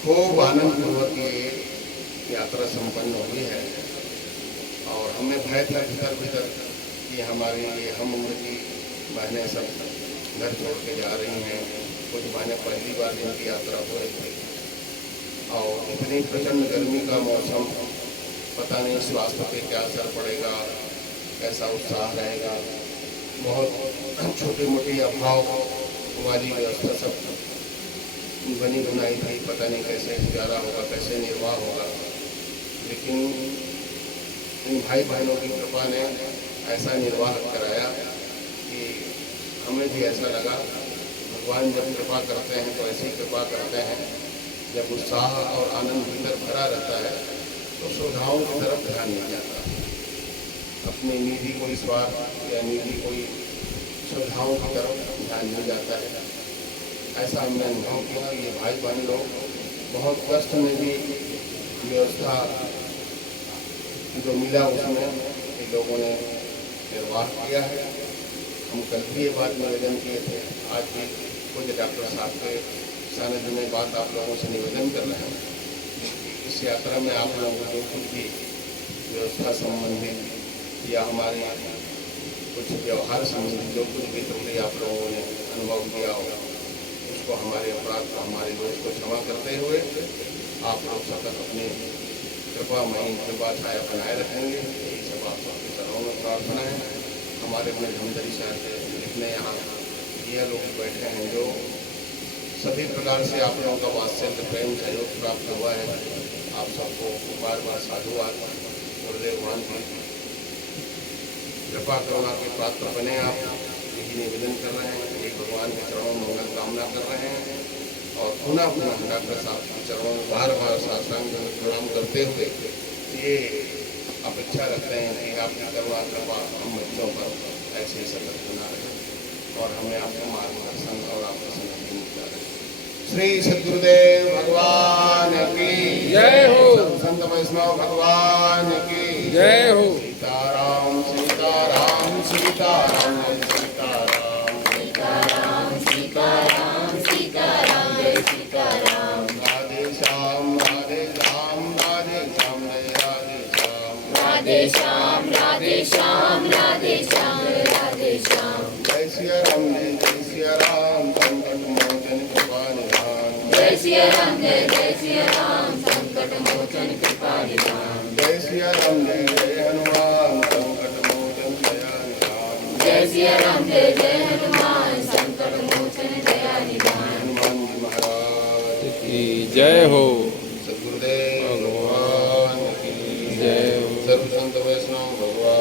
खूब आनंद पूर्वक ये यात्रा संपन्न हुई है। और हमें भय था भीतर भीतर कि हमारी ये हम उम्र की बहनें सब घर छोड़ के जा रही हैं। कुछ बहनें पहली बार इनकी यात्रा हो रही थी और इतनी प्रचंड गर्मी का मौसम, पता नहीं स्वास्थ्य पे क्या असर पड़ेगा, कैसा उत्साह रहेगा। बहुत छोटी मोटी अभाव वाली व्यवस्था सब बनी बनाई थी, पता नहीं कैसे गुजारा होगा, कैसे निर्वाह होगा। लेकिन इन भाई बहनों की कृपा ने ऐसा निर्वाह कराया कि हमें भी ऐसा लगा भगवान जब कृपा करते हैं तो ऐसी कृपा करते हैं। जब उत्साह और आनंद भीतर भरा रहता है तो सुविधाओं की तरफ ध्यान नहीं जाता, अपनी निजी कोई स्वार्थ या निजी कोई सुविधाओं की तरफ ध्यान नहीं जाता है। ऐसा हमने अनुभव किया। ये भाई बहन लोग बहुत कष्ट में भी व्यवस्था जो मिला उसमें इन लोगों ने निर्वाह किया है। हम कल भी ये बात निवेदन किए थे, आज भी कुछ डॉक्टर साहब के सानिध्य में बात आप लोगों से निवेदन कर रहे हैं। इस यात्रा में आप लोगों को जो कुछ भी व्यवस्था संबंधित या हमारे कुछ व्यवहार संबंधित जो कुछ भी त्रुटि आप लोगों ने अनुभव किया हो, उसको हमारे अपराध को, हमारे दोष को क्षमा करते हुए आप लोग सतत अपनी कृपामयी कृपा छाया बनाए रखेंगे। यही सब आप सबके चरणों में प्रार्थना है। हमारे अपने धमतरी शहर से जितने यहाँ ये लोग बैठे हैं, जो सभी प्रकार से आप लोगों का वात्सल्य, प्रेम, सहयोग प्राप्त हुआ है, आप सबको बार बार साधुवाद। गुरुदेव भगवान की कृपा करुणा के पात्र बने आप, यही निवेदन कर रहे हैं। यही भगवान के चरणों में मंगल कामना कर रहे हैं और पुनः पुनः डॉक्टर साहब के चरणों में बार बार साष्टांग प्रणाम करते हुए ये अपेक्षा रखते हैं कि आपकी करुणा कृपा हम बच्चों पर ऐसे ही सतत बना रहे और हमें आपका मार्गदर्शन और आपका समर्थन मिलता रहे। श्री सद्गुरुदेव भगवान की जय हो, संत वैष्णव भगवान की जय हो। सीताराम सीताराम सीताराम सीताराम सीताराम सीताराम सीताराम जय सीताराम। राधे श्याम राधे श्याम राधे श्याम जय राधे श्याम राधे श्याम राधे श्याम राधे श्याम। जय सिया राम जय सिया राम संकट मोचन कृपा निधान। जय सिया राम जय सिया राम संकट मोचन कृपा निधान। जय सिया राम जय हनुमान संकट मोचन दया निधान। जय सिया राम जय हनुमान संकट मोचन दया निधान। की जय हो। सद्गुरुदेव भगवान की जय हो। सर्व संत वैष्णव भगवान